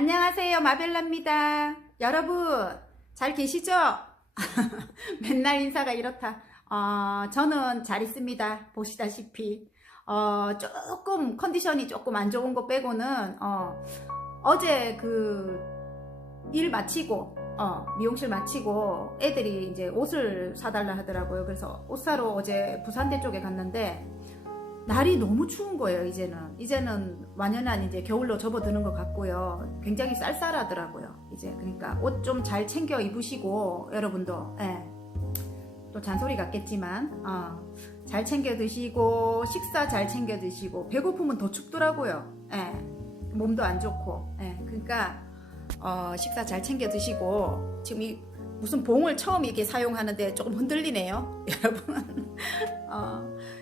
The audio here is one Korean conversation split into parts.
안녕하세요, 마벨라입니다. 여러분 잘 계시죠? 맨날 인사가 이렇다. 저는 잘 있습니다. 보시다시피 조금 컨디션이 조금 안 좋은 거 빼고는 어제 그 일 마치고 미용실 마치고 애들이 이제 옷을 사달라 하더라고요. 그래서 옷 사러 어제 부산대 쪽에 갔는데 날이 너무 추운 거예요. 이제는 완연한 이제 겨울로 접어드는 것 같고요. 굉장히 쌀쌀하더라고요. 이제 그러니까 옷 좀 잘 챙겨 입으시고 여러분도 또 잔소리 같겠지만 잘 챙겨 드시고 식사 잘 챙겨 드시고 배고프면 더 춥더라고요. 몸도 안 좋고 그러니까 식사 잘 챙겨 드시고 지금 이 무슨 봉을 처음 이렇게 사용하는데 조금 흔들리네요, 여러분.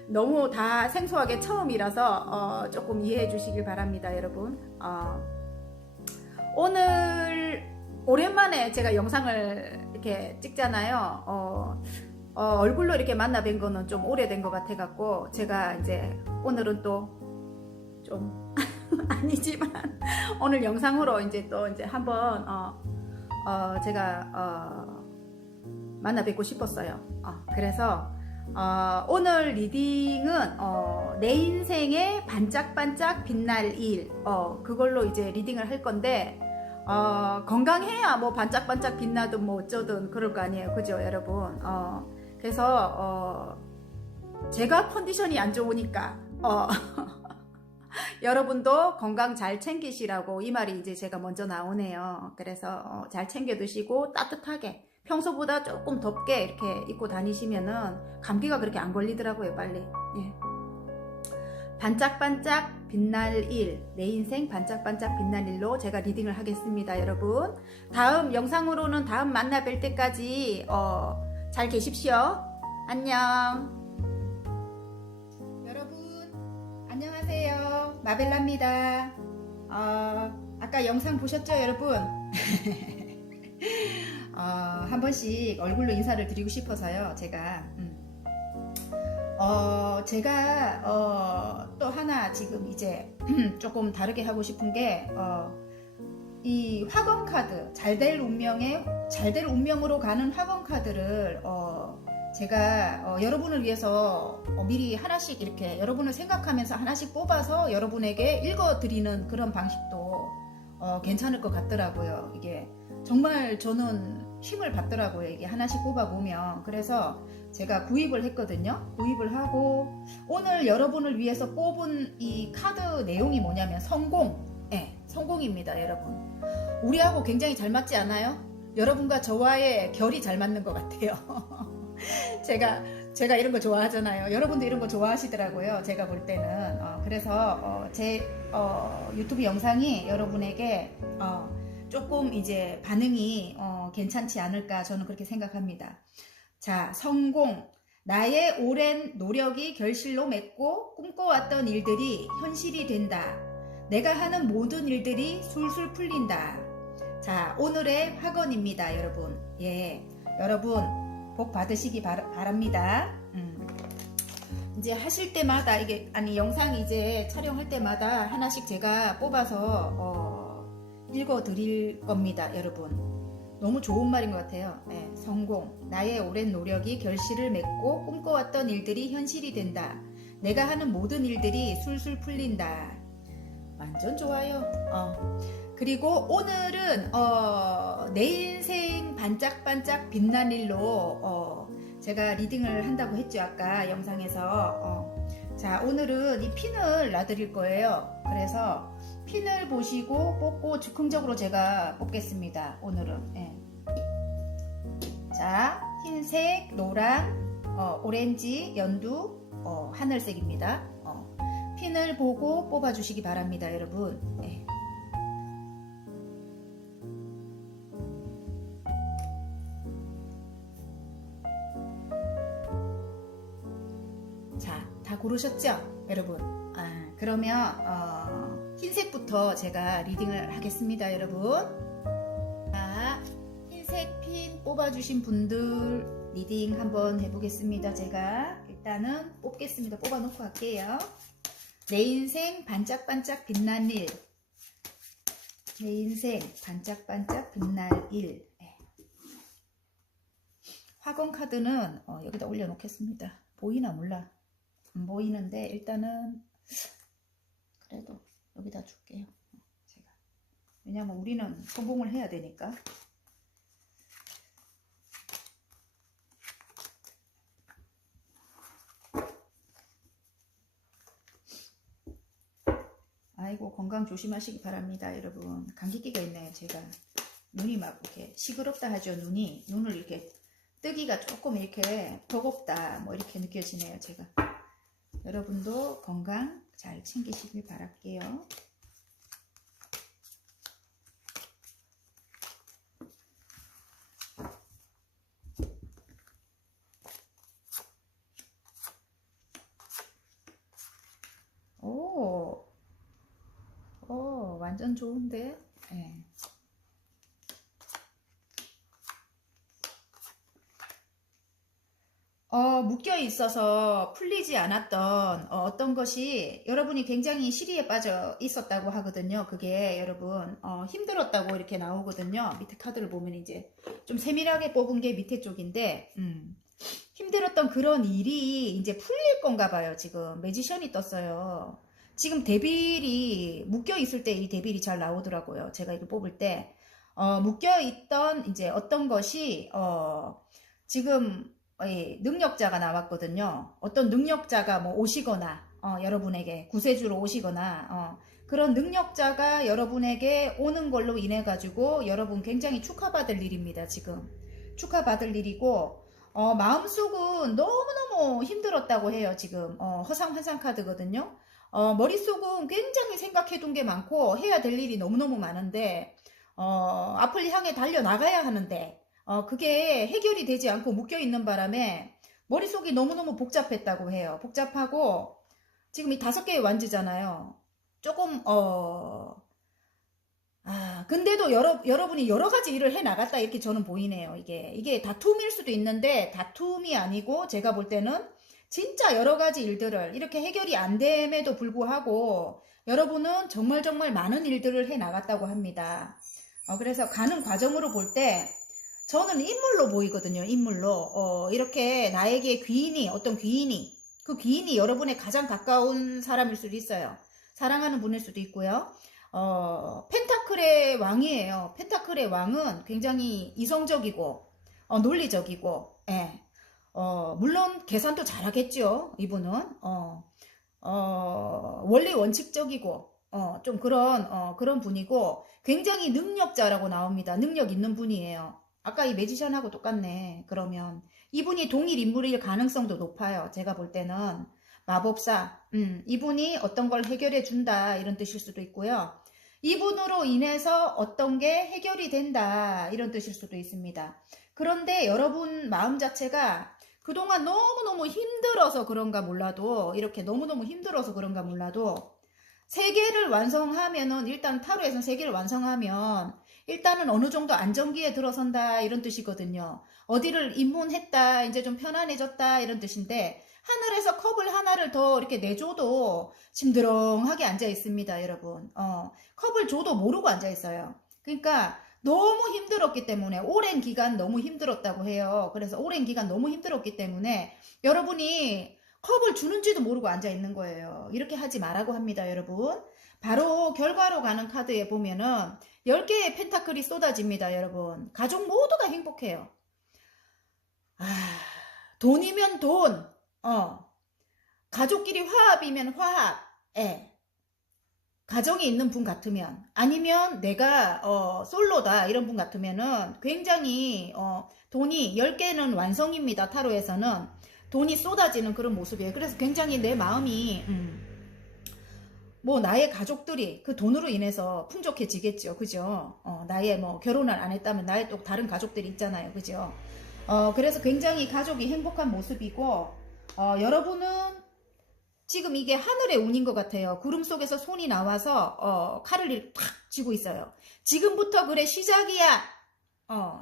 너무 다 생소하게 처음이라서 조금 이해해 주시길 바랍니다, 여러분. 오늘 오랜만에 제가 영상을 이렇게 찍잖아요. 얼굴로 이렇게 만나 뵌 거는 좀 오래된 것 같아 갖고 제가 이제 오늘은 또 좀 아니지만 오늘 영상으로 이제 또 이제 한번 제가 만나 뵙고 싶었어요. 그래서 오늘 리딩은 내 인생의 반짝반짝 빛날 일 그걸로 이제 리딩을 할 건데 건강해야 뭐 반짝반짝 빛나든 뭐 어쩌든 그럴 거 아니에요, 그죠 여러분? 그래서 제가 컨디션이 안 좋으니까 여러분도 건강 잘 챙기시라고 이 말이 이제 제가 먼저 나오네요. 그래서 잘 챙겨 드시고 따뜻하게 평소보다 조금 덥게 이렇게 입고 다니시면은 감기가 그렇게 안 걸리더라고요, 빨리. 반짝반짝 빛날 일, 내 인생 반짝반짝 빛날 일로 제가 리딩을 하겠습니다, 여러분. 다음 영상으로는 다음 만나 뵐 때까지 잘 계십시오. 안녕. 여러분 안녕하세요, 마벨라입니다. 아까 영상 보셨죠, 여러분? 한 번씩 얼굴로 인사를 드리고 싶어서요. 제가 또 하나 지금 이제 조금 다르게 하고 싶은 게 이 화건 카드, 잘될 운명으로 가는 화건 카드를 제가 여러분을 위해서 미리 하나씩 이렇게 여러분을 생각하면서 하나씩 뽑아서 여러분에게 읽어드리는 그런 방식도 괜찮을 것 같더라고요. 이게 정말 저는 힘을 받더라고요, 이게 하나씩 뽑아보면. 그래서 제가 구입을 했거든요. 구입을 하고 오늘 여러분을 위해서 뽑은 이 카드 내용이 뭐냐면 성공. 성공입니다, 여러분. 우리하고 굉장히 잘 맞지 않아요? 여러분과 저와의 결이 잘 맞는 것 같아요. 제가 이런 거 좋아하잖아요. 여러분도 이런 거 좋아하시더라고요, 제가 볼 때는. 그래서 제 유튜브 영상이 여러분에게 조금 이제 반응이 괜찮지 않을까, 저는 그렇게 생각합니다. 자, 성공. 나의 오랜 노력이 결실로 맺고 꿈꿔왔던 일들이 현실이 된다. 내가 하는 모든 일들이 술술 풀린다. 자, 오늘의 화건입니다, 여러분. 여러분 복 받으시기 바랍니다. 이제 하실 때마다 영상 이제 촬영할 때마다 하나씩 제가 뽑아서 읽어 드릴 겁니다, 여러분. 너무 좋은 말인 것 같아요. 성공. 나의 오랜 노력이 결실을 맺고 꿈꿔왔던 일들이 현실이 된다. 내가 하는 모든 일들이 술술 풀린다. 완전 좋아요. 그리고 오늘은 내 인생 반짝반짝 빛난 일로 제가 리딩을 한다고 했죠, 아까 영상에서. 자, 오늘은 이 핀을 놔드릴 거예요. 그래서 핀을 보시고 뽑고 즉흥적으로 제가 뽑겠습니다, 오늘은. 자, 흰색, 노랑, 오렌지, 연두, 하늘색입니다. 핀을 보고 뽑아주시기 바랍니다, 여러분. 자, 다 고르셨죠, 여러분? 그러면 흰색부터 제가 리딩을 하겠습니다, 여러분. 자, 흰색 핀 뽑아주신 분들 리딩 한번 해보겠습니다. 제가 일단은 뽑겠습니다. 뽑아놓고 할게요. 내 인생 반짝반짝 빛난 일. 내 인생 반짝반짝 빛날 일. 학원 카드는 여기다 올려놓겠습니다. 보이나 몰라. 안 보이는데 일단은 그래도 여기다 줄게요. 제가. 왜냐면 우리는 성공을 해야 되니까. 아이고, 건강 조심하시기 바랍니다, 여러분. 감기기가 있네요, 제가. 눈이 막 이렇게 시끄럽다 하죠, 눈이. 눈을 이렇게 뜨기가 조금 이렇게 버겁다, 뭐 이렇게 느껴지네요, 제가. 여러분도 건강 잘 챙기시길 바랄게요. 완전 좋은데? 네. 묶여 있어서 풀리지 않았던 어떤 것이 여러분이 굉장히 시리에 빠져 있었다고 하거든요. 그게 여러분 힘들었다고 이렇게 나오거든요. 밑에 카드를 보면 이제 좀 세밀하게 뽑은 게 밑에 쪽인데 힘들었던 그런 일이 이제 풀릴 건가 봐요. 지금 매지션이 떴어요. 지금 데빌이 묶여 있을 때 이 데빌이 잘 나오더라고요. 제가 이거 뽑을 때 묶여 있던 이제 어떤 것이 지금 능력자가 나왔거든요. 어떤 능력자가 뭐 오시거나 여러분에게 구세주로 오시거나 그런 능력자가 여러분에게 오는 걸로 인해 가지고 여러분 굉장히 축하받을 일입니다. 지금 축하받을 일이고 마음속은 너무너무 힘들었다고 해요. 지금 허상환상 카드거든요. 머릿속은 굉장히 생각해둔 게 많고 해야 될 일이 너무너무 많은데 앞을 향해 달려나가야 하는데 그게 해결이 되지 않고 묶여있는 바람에 머릿속이 너무너무 복잡했다고 해요. 복잡하고 지금 이 5개의 완지잖아요. 조금 근데도 여러분이 여러 가지 일을 해 나갔다 이렇게 저는 보이네요. 이게 다툼일 수도 있는데 다툼이 아니고 제가 볼 때는 진짜 여러 가지 일들을 이렇게 해결이 안 됨에도 불구하고 여러분은 정말 많은 일들을 해 나갔다고 합니다. 그래서 가는 과정으로 볼 때 저는 인물로 보이거든요. 인물로 이렇게 나에게 어떤 귀인이 그 귀인이 여러분의 가장 가까운 사람일 수도 있어요. 사랑하는 분일 수도 있고요. 펜타클의 왕이에요. 펜타클의 왕은 굉장히 이성적이고 논리적이고 예. 물론 계산도 잘하겠죠. 이분은 원리 원칙적이고 좀 그런 분이고 굉장히 능력자라고 나옵니다. 능력 있는 분이에요. 아까 이 매지션하고 똑같네. 그러면 이분이 동일 인물일 가능성도 높아요. 제가 볼 때는 마법사 이분이 어떤 걸 해결해 준다 이런 뜻일 수도 있고요. 이분으로 인해서 어떤 게 해결이 된다 이런 뜻일 수도 있습니다. 그런데 여러분 마음 자체가 그동안 너무너무 힘들어서 그런가 몰라도 이렇게 너무너무 힘들어서 그런가 몰라도 3개를 완성하면은 일단 타로에서 3개를 완성하면 일단은 어느 정도 안정기에 들어선다 이런 뜻이거든요. 어디를 입문했다 이제 좀 편안해졌다 이런 뜻인데 하늘에서 컵을 하나를 더 이렇게 내줘도 심드렁하게 앉아 있습니다. 여러분 컵을 줘도 모르고 앉아 있어요. 그러니까 너무 힘들었기 때문에 오랜 기간 너무 힘들었다고 해요. 그래서 오랜 기간 너무 힘들었기 때문에 여러분이 컵을 주는지도 모르고 앉아 있는 거예요. 이렇게 하지 말라고 합니다. 여러분 바로 결과로 가는 카드에 보면은 10개의 펜타클이 쏟아집니다. 여러분 가족 모두가 행복해요. 돈이면 돈 가족끼리 화합이면 화합 가정이 있는 분 같으면 아니면 내가 솔로다 이런 분 같으면은 굉장히 돈이 10개는 완성입니다. 타로에서는 돈이 쏟아지는 그런 모습이에요. 그래서 굉장히 내 마음이 뭐 나의 가족들이 그 돈으로 인해서 풍족해지겠죠. 그죠? 나의 뭐 결혼을 안 했다면 나의 또 다른 가족들이 있잖아요. 그죠? 그래서 굉장히 가족이 행복한 모습이고 여러분은 지금 이게 하늘의 운인 것 같아요. 구름 속에서 손이 나와서 칼을 탁 쥐고 있어요. 지금부터 그래 시작이야.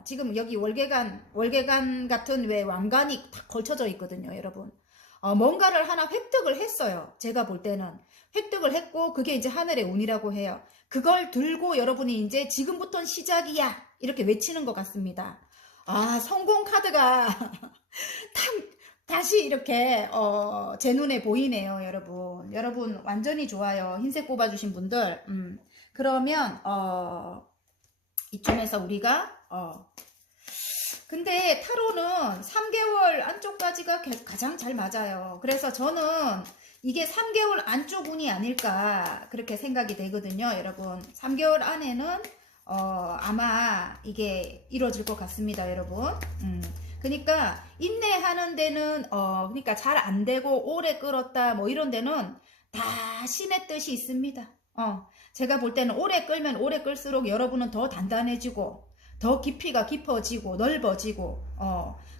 지금 여기 월계관 같은 왜 왕관이 탁 걸쳐져 있거든요. 여러분 뭔가를 하나 획득을 했어요. 제가 볼 때는 획득을 했고 그게 이제 하늘의 운이라고 해요. 그걸 들고 여러분이 이제 지금부터는 시작이야 이렇게 외치는 것 같습니다. 아, 성공 카드가 다시 이렇게 제 눈에 보이네요, 여러분. 여러분 완전히 좋아요. 흰색 뽑아주신 분들. 그러면 이쯤에서 우리가 근데 타로는 3개월 안쪽까지가 가장 잘 맞아요. 그래서 저는 이게 3개월 안쪽 운이 아닐까 그렇게 생각이 되거든요, 여러분. 3개월 안에는 아마 이게 이루어질 것 같습니다, 여러분. 그러니까 인내하는 데는 그러니까 잘 안 되고 오래 끌었다 뭐 이런 데는 다 신의 뜻이 있습니다. 제가 볼 때는 오래 끌면 오래 끌수록 여러분은 더 단단해지고 더 깊이가 깊어지고 넓어지고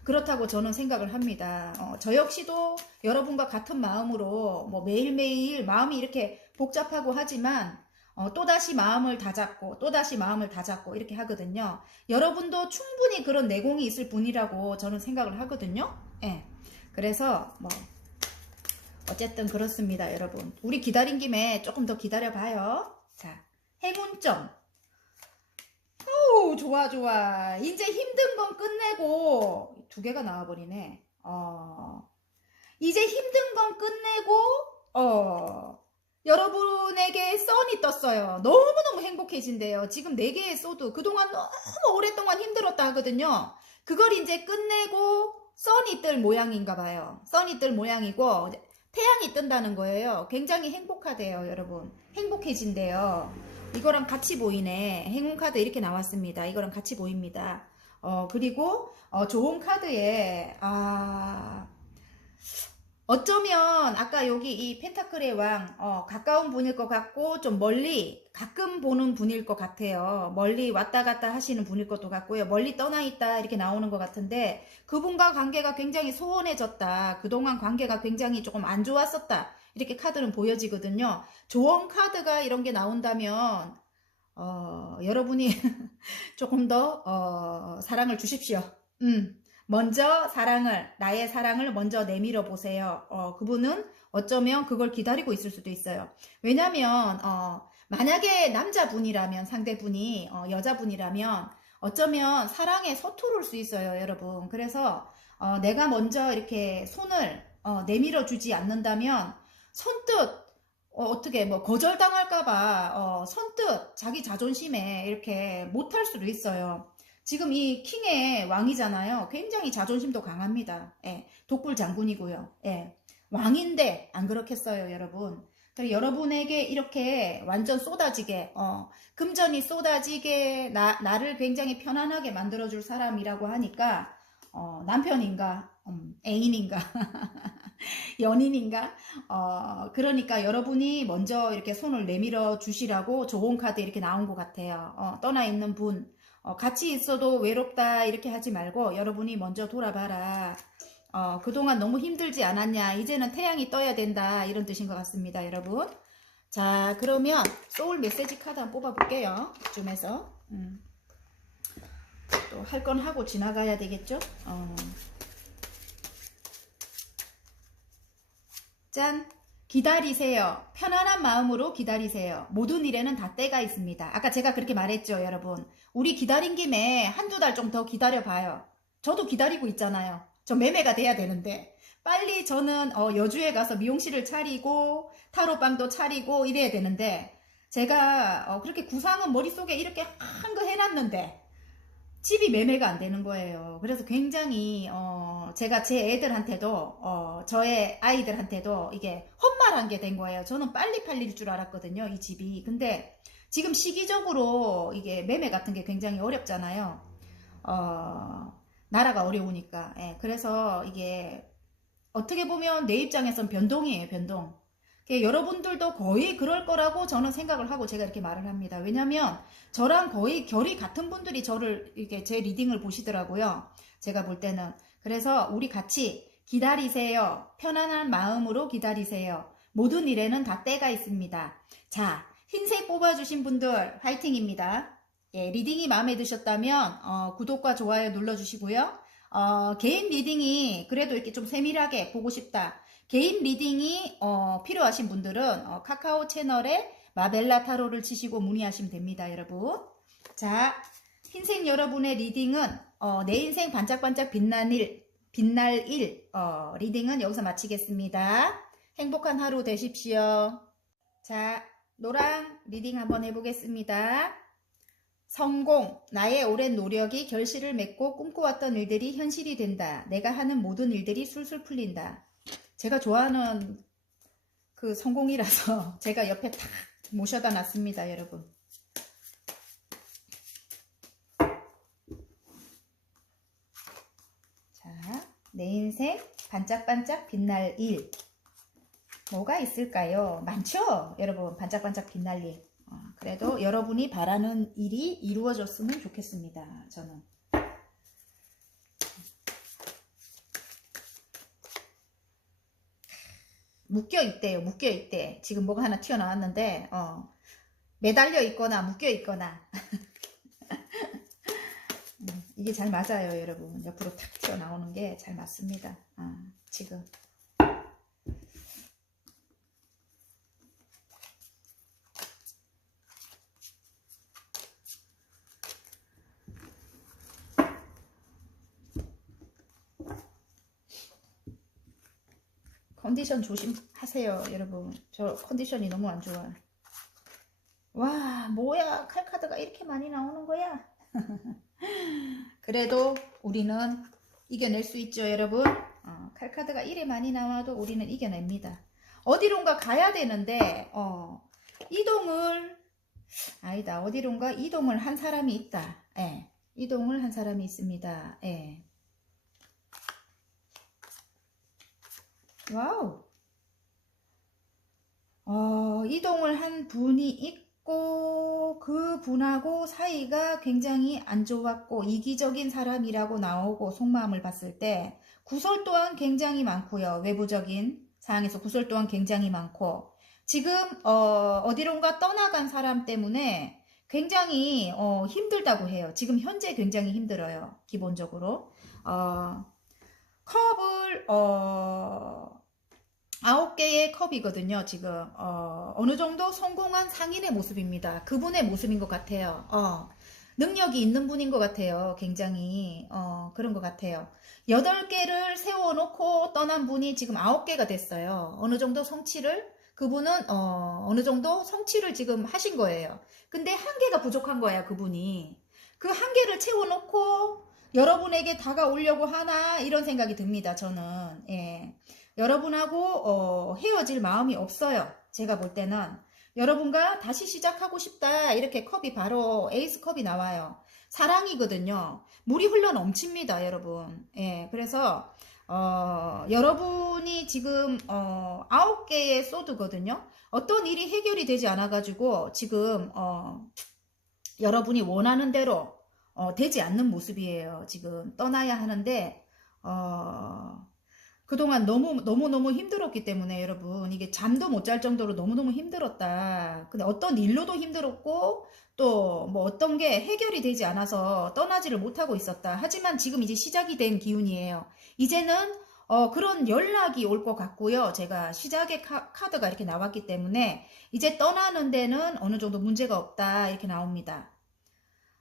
그렇다고 저는 생각을 합니다. 저 역시도 여러분과 같은 마음으로 뭐 매일매일 마음이 이렇게 복잡하고 하지만 또다시 마음을 다잡고 또다시 마음을 다잡고 이렇게 하거든요. 여러분도 충분히 그런 내공이 있을 분이라고 저는 생각을 하거든요. 예. 그래서 뭐 어쨌든 그렇습니다, 여러분. 우리 기다린 김에 조금 더 기다려봐요. 자, 행운점. 오, 좋아, 좋아. 이제 힘든 건 끝내고, 두 개가 나와버리네. 이제 힘든 건 끝내고, 여러분에게 선이 떴어요. 너무너무 행복해진대요. 지금 4개의 소드. 그동안 너무 오랫동안 힘들었다 하거든요. 그걸 이제 끝내고, 선이 뜰 모양인가 봐요. 선이 뜰 모양이고, 태양이 뜬다는 거예요. 굉장히 행복하대요, 여러분. 행복해진대요. 이거랑 같이 보이네. 행운 카드 이렇게 나왔습니다. 이거랑 같이 보입니다. 그리고 좋은 카드에 어쩌면 아까 여기 이 펜타클의 왕 가까운 분일 것 같고 좀 멀리 가끔 보는 분일 것 같아요. 멀리 왔다 갔다 하시는 분일 것도 같고요. 멀리 떠나 있다 이렇게 나오는 것 같은데 그분과 관계가 굉장히 소원해졌다. 그동안 관계가 굉장히 조금 안 좋았었다. 이렇게 카드는 보여지거든요. 조언 카드가 이런 게 나온다면 여러분이 조금 더 사랑을 주십시오. 먼저 나의 사랑을 먼저 내밀어 보세요. 그분은 어쩌면 그걸 기다리고 있을 수도 있어요. 왜냐면 만약에 남자분이라면 상대분이 여자분이라면 어쩌면 사랑에 서투를 수 있어요, 여러분. 그래서 내가 먼저 이렇게 손을 내밀어 주지 않는다면 선뜻 어떻게 뭐 거절당할까봐 선뜻 자기 자존심에 이렇게 못할 수도 있어요. 지금 이 킹의 왕이잖아요. 굉장히 자존심도 강합니다. 예, 독불 장군이고요. 예, 왕인데 안 그렇겠어요, 여러분. 그래서 여러분에게 이렇게 완전 쏟아지게 금전이 쏟아지게 나를 굉장히 편안하게 만들어줄 사람이라고 하니까 남편인가 애인인가 연인인가? 그러니까 여러분이 먼저 이렇게 손을 내밀어 주시라고 좋은 카드 이렇게 나온 것 같아요. 떠나 있는 분, 같이 있어도 외롭다 이렇게 하지 말고 여러분이 먼저 돌아봐라. 그동안 너무 힘들지 않았냐? 이제는 태양이 떠야 된다. 이런 뜻인 것 같습니다, 여러분. 자, 그러면 소울 메시지 카드 한번 뽑아볼게요. 이쯤에서. 또 할 건 하고 지나가야 되겠죠? 짠! 기다리세요. 편안한 마음으로 기다리세요. 모든 일에는 다 때가 있습니다. 아까 제가 그렇게 말했죠, 여러분. 우리 기다린 김에 한두 달 좀 더 기다려봐요. 저도 기다리고 있잖아요. 저 매매가 돼야 되는데. 빨리 저는 여주에 가서 미용실을 차리고 타로방도 차리고 이래야 되는데 제가 그렇게 구상은 머릿속에 이렇게 한 거 해놨는데 집이 매매가 안 되는 거예요. 그래서 굉장히 제가 제 애들한테도 저의 아이들한테도 이게 헛말한 게 된 거예요. 저는 빨리 팔릴 줄 알았거든요, 이 집이. 근데 지금 시기적으로 이게 매매 같은 게 굉장히 어렵잖아요. 나라가 어려우니까. 예, 그래서 이게 어떻게 보면 내 입장에선 변동이에요, 변동. 여러분들도 거의 그럴 거라고 저는 생각을 하고 제가 이렇게 말을 합니다. 왜냐면 저랑 거의 결이 같은 분들이 저를 이렇게 제 리딩을 보시더라고요. 제가 볼 때는. 그래서 우리 같이 기다리세요. 편안한 마음으로 기다리세요. 모든 일에는 다 때가 있습니다. 자, 흰색 뽑아주신 분들 화이팅입니다. 예, 리딩이 마음에 드셨다면 구독과 좋아요 눌러주시고요. 개인 리딩이 그래도 이렇게 좀 세밀하게 보고 싶다. 개인 리딩이 필요하신 분들은 카카오 채널에 마벨라 타로를 치시고 문의하시면 됩니다, 여러분. 자, 흰색 여러분의 리딩은 내 인생 반짝반짝 빛날 일 리딩은 여기서 마치겠습니다. 행복한 하루 되십시오. 자, 노랑 리딩 한번 해보겠습니다. 성공, 나의 오랜 노력이 결실을 맺고 꿈꿔왔던 일들이 현실이 된다. 내가 하는 모든 일들이 술술 풀린다. 제가 좋아하는 그 성공이라서 제가 옆에 탁 모셔다 놨습니다, 여러분. 자, 내 인생 반짝반짝 빛날 일. 뭐가 있을까요? 많죠? 여러분, 반짝반짝 빛날 일. 그래도 여러분이 바라는 일이 이루어졌으면 좋겠습니다. 저는. 묶여있대요. 묶여있대. 지금 뭐가 하나 튀어나왔는데 매달려 있거나 묶여있거나 이게 잘 맞아요, 여러분. 옆으로 탁 튀어나오는 게 잘 맞습니다. 지금. 컨디션 조심하세요, 여러분. 저 컨디션이 너무 안 좋아. 와, 뭐야, 칼카드가 이렇게 많이 나오는 거야? 그래도 우리는 이겨낼 수 있죠, 여러분. 칼카드가 이래 많이 나와도 우리는 이겨냅니다. 어디론가 가야 되는데 이동을 아니다, 어디론가 이동을 한 사람이 있다. 예, 이동을 한 사람이 있습니다. 예. 와우. 이동을 한 분이 있고 그 분하고 사이가 굉장히 안 좋았고 이기적인 사람이라고 나오고 속마음을 봤을 때 구설 또한 굉장히 많고요. 외부적인 상황에서 구설 또한 굉장히 많고 지금 어디론가 떠나간 사람 때문에 굉장히 힘들다고 해요. 지금 현재 굉장히 힘들어요. 기본적으로 컵을 9개의 컵이거든요. 지금 어느 정도 성공한 상인의 모습입니다. 그분의 모습인 것 같아요. 능력이 있는 분인 것 같아요. 굉장히 그런 것 같아요. 8개를 세워놓고 떠난 분이 지금 9개가 됐어요. 어느 정도 성취를 그분은 어느 정도 성취를 지금 하신 거예요. 근데 한 개가 부족한 거야, 그분이. 그 한 개를 채워놓고 여러분에게 다가오려고 하나 이런 생각이 듭니다. 저는. 예. 여러분하고 헤어질 마음이 없어요. 제가 볼 때는 여러분과 다시 시작하고 싶다. 이렇게 컵이 바로 에이스 컵이 나와요. 사랑이거든요. 물이 흘러 넘칩니다, 여러분. 예, 그래서 여러분이 지금 9개의 소드거든요. 어떤 일이 해결이 되지 않아가지고 지금 여러분이 원하는 대로 되지 않는 모습이에요. 지금 떠나야 하는데 그동안 너무너무 힘들었기 때문에 여러분 이게 잠도 못 잘 정도로 너무너무 힘들었다. 근데 어떤 일로도 힘들었고 또 뭐 어떤 게 해결이 되지 않아서 떠나지를 못하고 있었다. 하지만 지금 이제 시작이 된 기운이에요. 이제는 그런 연락이 올 것 같고요. 제가 시작의 카드가 이렇게 나왔기 때문에 이제 떠나는 데는 어느 정도 문제가 없다. 이렇게 나옵니다.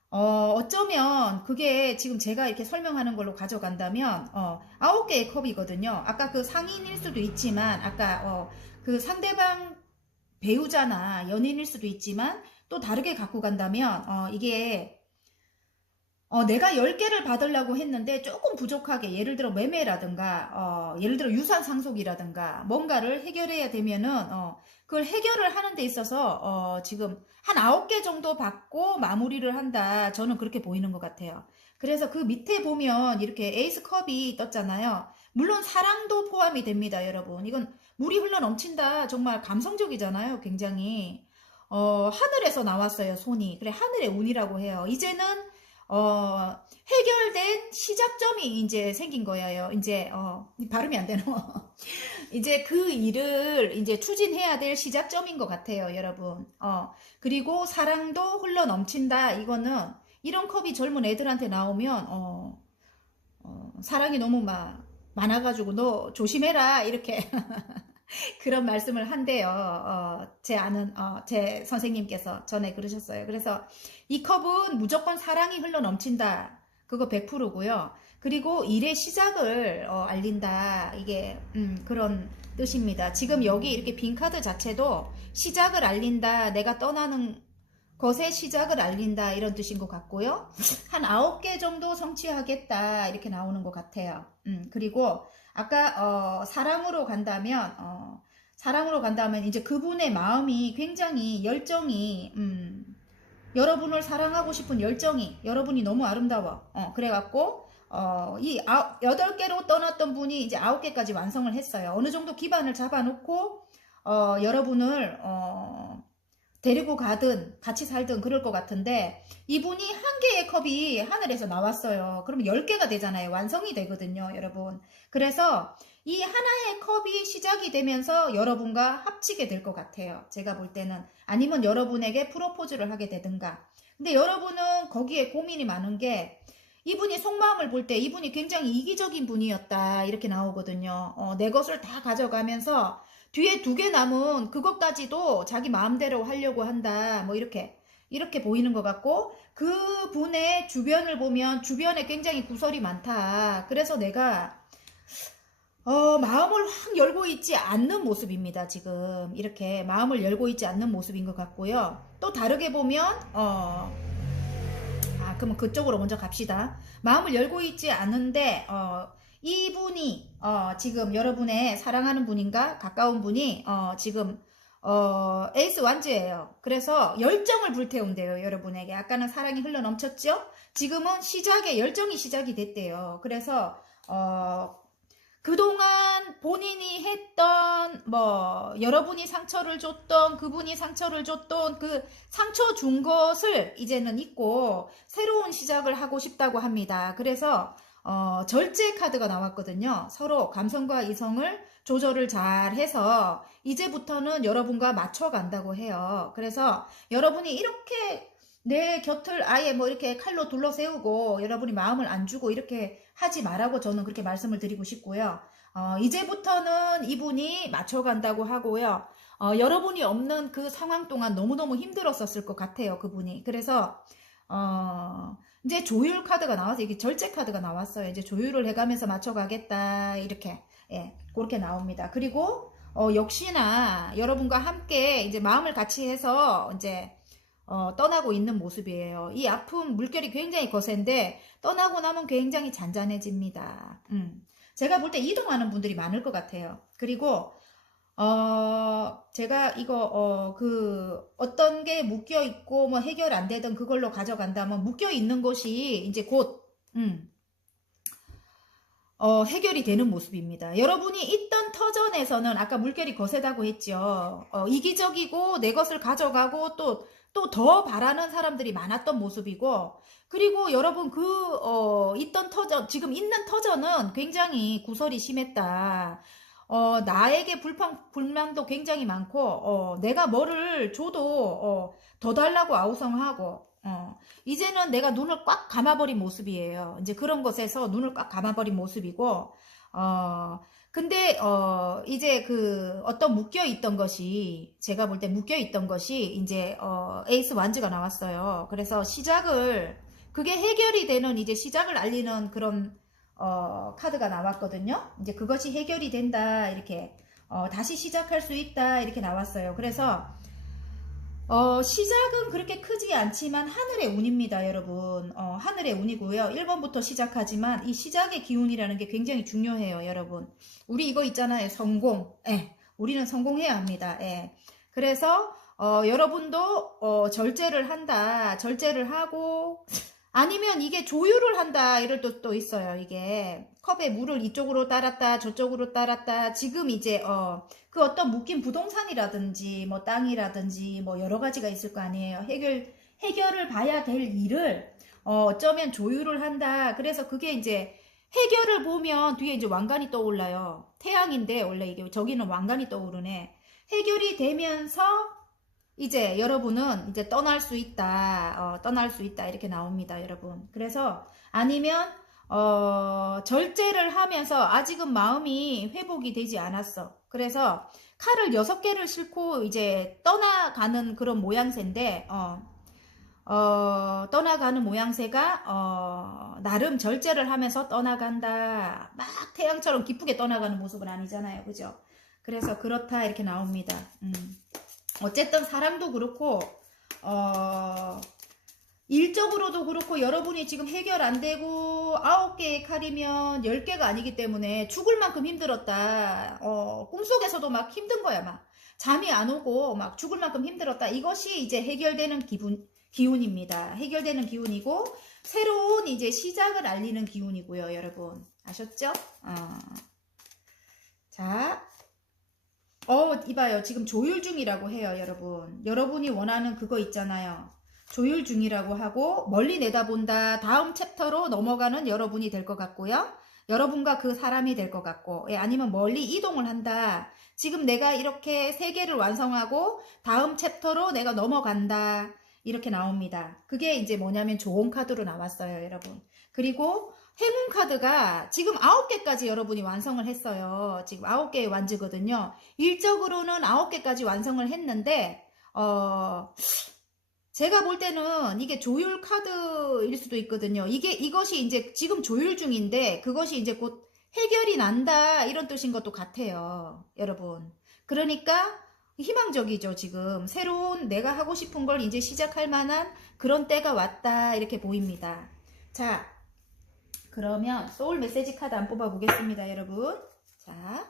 어쩌면 그게 지금 제가 이렇게 설명하는 걸로 가져간다면 9개의 컵이거든요. 아까 그 상인일 수도 있지만 아까 그 상대방 배우자나 연인일 수도 있지만 또 다르게 갖고 간다면 이게 내가 10개를 받으려고 했는데 조금 부족하게 예를 들어 매매라든가 예를 들어 유산 상속이라든가 뭔가를 해결해야 되면은 그걸 해결을 하는 데 있어서 지금 한 9개 정도 받고 마무리를 한다. 저는 그렇게 보이는 것 같아요. 그래서 그 밑에 보면 이렇게 에이스 컵이 떴잖아요. 물론 사랑도 포함이 됩니다, 여러분. 이건 물이 흘러 넘친다. 정말 감성적이잖아요, 굉장히. 하늘에서 나왔어요, 손이. 그래, 하늘의 운이라고 해요. 이제는 해결된 시작점이 이제 생긴 거예요. 이제, 발음이 안 되노. 이제 그 일을 이제 추진해야 될 시작점인 것 같아요, 여러분. 그리고 사랑도 흘러 넘친다. 이거는, 이런 컵이 젊은 애들한테 나오면, 사랑이 너무 막 많아가지고 너 조심해라 이렇게 그런 말씀을 한대요. 제 아는 제 선생님께서 전에 그러셨어요. 그래서 이 컵은 무조건 사랑이 흘러 넘친다. 그거 100%고요. 그리고 일의 시작을 알린다. 이게 그런 뜻입니다. 지금 여기 이렇게 빈 카드 자체도 시작을 알린다. 내가 떠나는 것의 시작을 알린다. 이런 뜻인 것 같고요. 한 9개 정도 성취하겠다. 이렇게 나오는 것 같아요. 그리고 아까 사랑으로 간다면 이제 그분의 마음이 굉장히 열정이 여러분을 사랑하고 싶은 열정이 여러분이 너무 아름다워. 그래갖고 이 8개로 떠났던 분이 이제 9개까지 완성을 했어요. 어느 정도 기반을 잡아놓고 여러분을 데리고 가든 같이 살든 그럴 것 같은데 이분이 한 개의 컵이 하늘에서 나왔어요. 그러면 10개가 되잖아요. 완성이 되거든요, 여러분. 그래서 이 하나의 컵이 시작이 되면서 여러분과 합치게 될 것 같아요. 제가 볼 때는. 아니면 여러분에게 프로포즈를 하게 되든가. 근데 여러분은 거기에 고민이 많은 게 이분이 속마음을 볼 때 이분이 굉장히 이기적인 분이었다. 이렇게 나오거든요. 내 것을 다 가져가면서 뒤에 2개 남은 그것까지도 자기 마음대로 하려고 한다. 뭐 이렇게 보이는 것 같고 그 분의 주변을 보면 주변에 굉장히 구설이 많다. 그래서 내가 마음을 확 열고 있지 않는 모습입니다. 지금 이렇게 마음을 열고 있지 않는 모습인 것 같고요. 또 다르게 보면 그러면 그쪽으로 먼저 갑시다. 마음을 열고 있지 않은데 이분이 지금 여러분의 사랑하는 분인가 가까운 분이 지금 에이스 완즈예요. 그래서 열정을 불태운대요. 여러분에게. 아까는 사랑이 흘러 넘쳤죠? 지금은 열정이 시작이 됐대요. 그래서 그동안 본인이 했던 여러분이 상처를 줬던 그분이 상처를 줬던 그 상처 준 것을 이제는 잊고 새로운 시작을 하고 싶다고 합니다. 그래서 절제 카드가 나왔거든요. 서로 감성과 이성을 조절을 잘 해서 이제부터는 여러분과 맞춰간다고 해요. 그래서 여러분이 이렇게 내 곁을 아예 이렇게 칼로 둘러세우고 여러분이 마음을 안 주고 이렇게 하지 말라고 저는 그렇게 말씀을 드리고 싶고요. 이제부터는 이분이 맞춰간다고 하고요. 여러분이 없는 그 상황 동안 너무너무 힘들었었을 것 같아요. 그분이. 그래서 이제 조율 카드가 나와서 이게 절제 카드가 나왔어요. 이제 조율을 해가면서 맞춰가겠다. 이렇게 그렇게 나옵니다. 그리고 역시나 여러분과 함께 이제 마음을 같이 해서 이제 떠나고 있는 모습이에요. 이 아픔 물결이 굉장히 거센데 떠나고 나면 굉장히 잔잔해집니다. 제가 볼 때 이동하는 분들이 많을 것 같아요. 그리고 제가 이거 어떤 게 묶여 있고 해결 안 되든 그걸로 가져간다면 묶여 있는 것이 이제 곧 해결이 되는 모습입니다. 여러분이 있던 터전에서는 아까 물결이 거세다고 했죠. 이기적이고 내 것을 가져가고 또 더 바라는 사람들이 많았던 모습이고 그리고 여러분 있던 터전 지금 있는 터전은 굉장히 구설이 심했다. 나에게 불만도 굉장히 많고 내가 뭐를 줘도 더 달라고 아우성하고 이제는 내가 눈을 꽉 감아버린 모습이에요. 이제 그런 것에서 눈을 꽉 감아버린 모습이고 근데 이제 어떤 묶여있던 것이 제가 볼 때 묶여있던 것이 이제 에이스 완즈가 나왔어요. 그래서 그게 해결이 되는 이제 시작을 알리는 그런 카드가 나왔거든요. 이제 그것이 해결이 된다 이렇게 다시 시작할 수 있다 이렇게 나왔어요. 그래서 시작은 그렇게 크지 않지만 하늘의 운입니다, 여러분. 하늘의 운이고요. 1번부터 시작하지만 이 시작의 기운이라는 게 굉장히 중요해요, 여러분. 우리 이거 있잖아요, 성공. 우리는 성공해야 합니다. 그래서 여러분도 절제를 한다. 절제를 하고 아니면 이게 조율을 한다 이럴 뜻도 있어요. 이게 컵에 물을 이쪽으로 따랐다 저쪽으로 따랐다 지금 이제 그 어떤 묶인 부동산이라든지 땅이라든지 여러 가지가 있을 거 아니에요. 해결을 봐야 될 일을 어쩌면 조율을 한다. 그래서 그게 이제 해결을 보면 뒤에 이제 왕관이 떠올라요. 태양인데 원래 이게 저기는 왕관이 떠오르네. 해결이 되면서 이제 여러분은 이제 떠날 수 있다. 떠날 수 있다. 이렇게 나옵니다, 여러분. 그래서 아니면 절제를 하면서 아직은 마음이 회복이 되지 않았어. 그래서 칼을 6개를 싣고 이제 떠나가는 그런 모양새인데, 떠나가는 모양새가, 나름 절제를 하면서 떠나간다. 막 태양처럼 기쁘게 떠나가는 모습은 아니잖아요. 그죠? 그래서 그렇다 이렇게 나옵니다. 어쨌든 사람도 그렇고, 일적으로도 그렇고 여러분이 지금 해결 안 되고 9개의 칼이면 10개가 아니기 때문에 죽을 만큼 힘들었다. 꿈속에서도 막 힘든 거야. 막 잠이 안 오고 막 죽을 만큼 힘들었다. 이것이 이제 해결되는 기운입니다. 해결되는 기운이고 새로운 이제 시작을 알리는 기운이고요. 여러분 아셨죠? 자, 이봐요. 지금 조율 중이라고 해요. 여러분이 원하는 그거 있잖아요. 조율 중이라고 하고 멀리 내다본다. 다음 챕터로 넘어가는 여러분이 될 것 같고요. 여러분과 그 사람이 될 것 같고, 아니면 멀리 이동을 한다. 지금 내가 이렇게 3개를 완성하고 다음 챕터로 내가 넘어간다. 이렇게 나옵니다. 그게 이제 뭐냐면 좋은 카드로 나왔어요, 여러분. 그리고 행운 카드가 지금 9개까지 여러분이 완성을 했어요. 지금 9개의 완즈거든요. 일적으로는 9개까지 완성을 했는데, 제가 볼 때는 이게 조율 카드일 수도 있거든요. 이것이 이제 지금 조율 중인데, 그것이 이제 곧 해결이 난다, 이런 뜻인 것도 같아요. 여러분. 그러니까, 희망적이죠, 지금. 새로운 내가 하고 싶은 걸 이제 시작할 만한 그런 때가 왔다, 이렇게 보입니다. 자, 그러면 소울 메시지 카드 안 뽑아보겠습니다, 여러분. 자,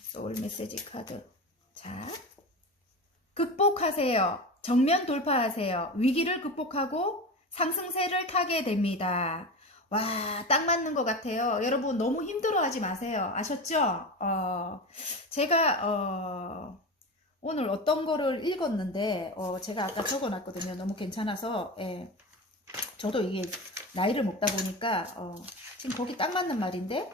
소울 메시지 카드. 자. 극복하세요. 정면 돌파하세요. 위기를 극복하고 상승세를 타게 됩니다. 와, 딱 맞는 것 같아요. 여러분 너무 힘들어하지 마세요. 아셨죠? 제가 오늘 어떤 거를 읽었는데 제가 아까 적어놨거든요. 너무 괜찮아서 저도 이게 나이를 먹다 보니까 지금 거기 딱 맞는 말인데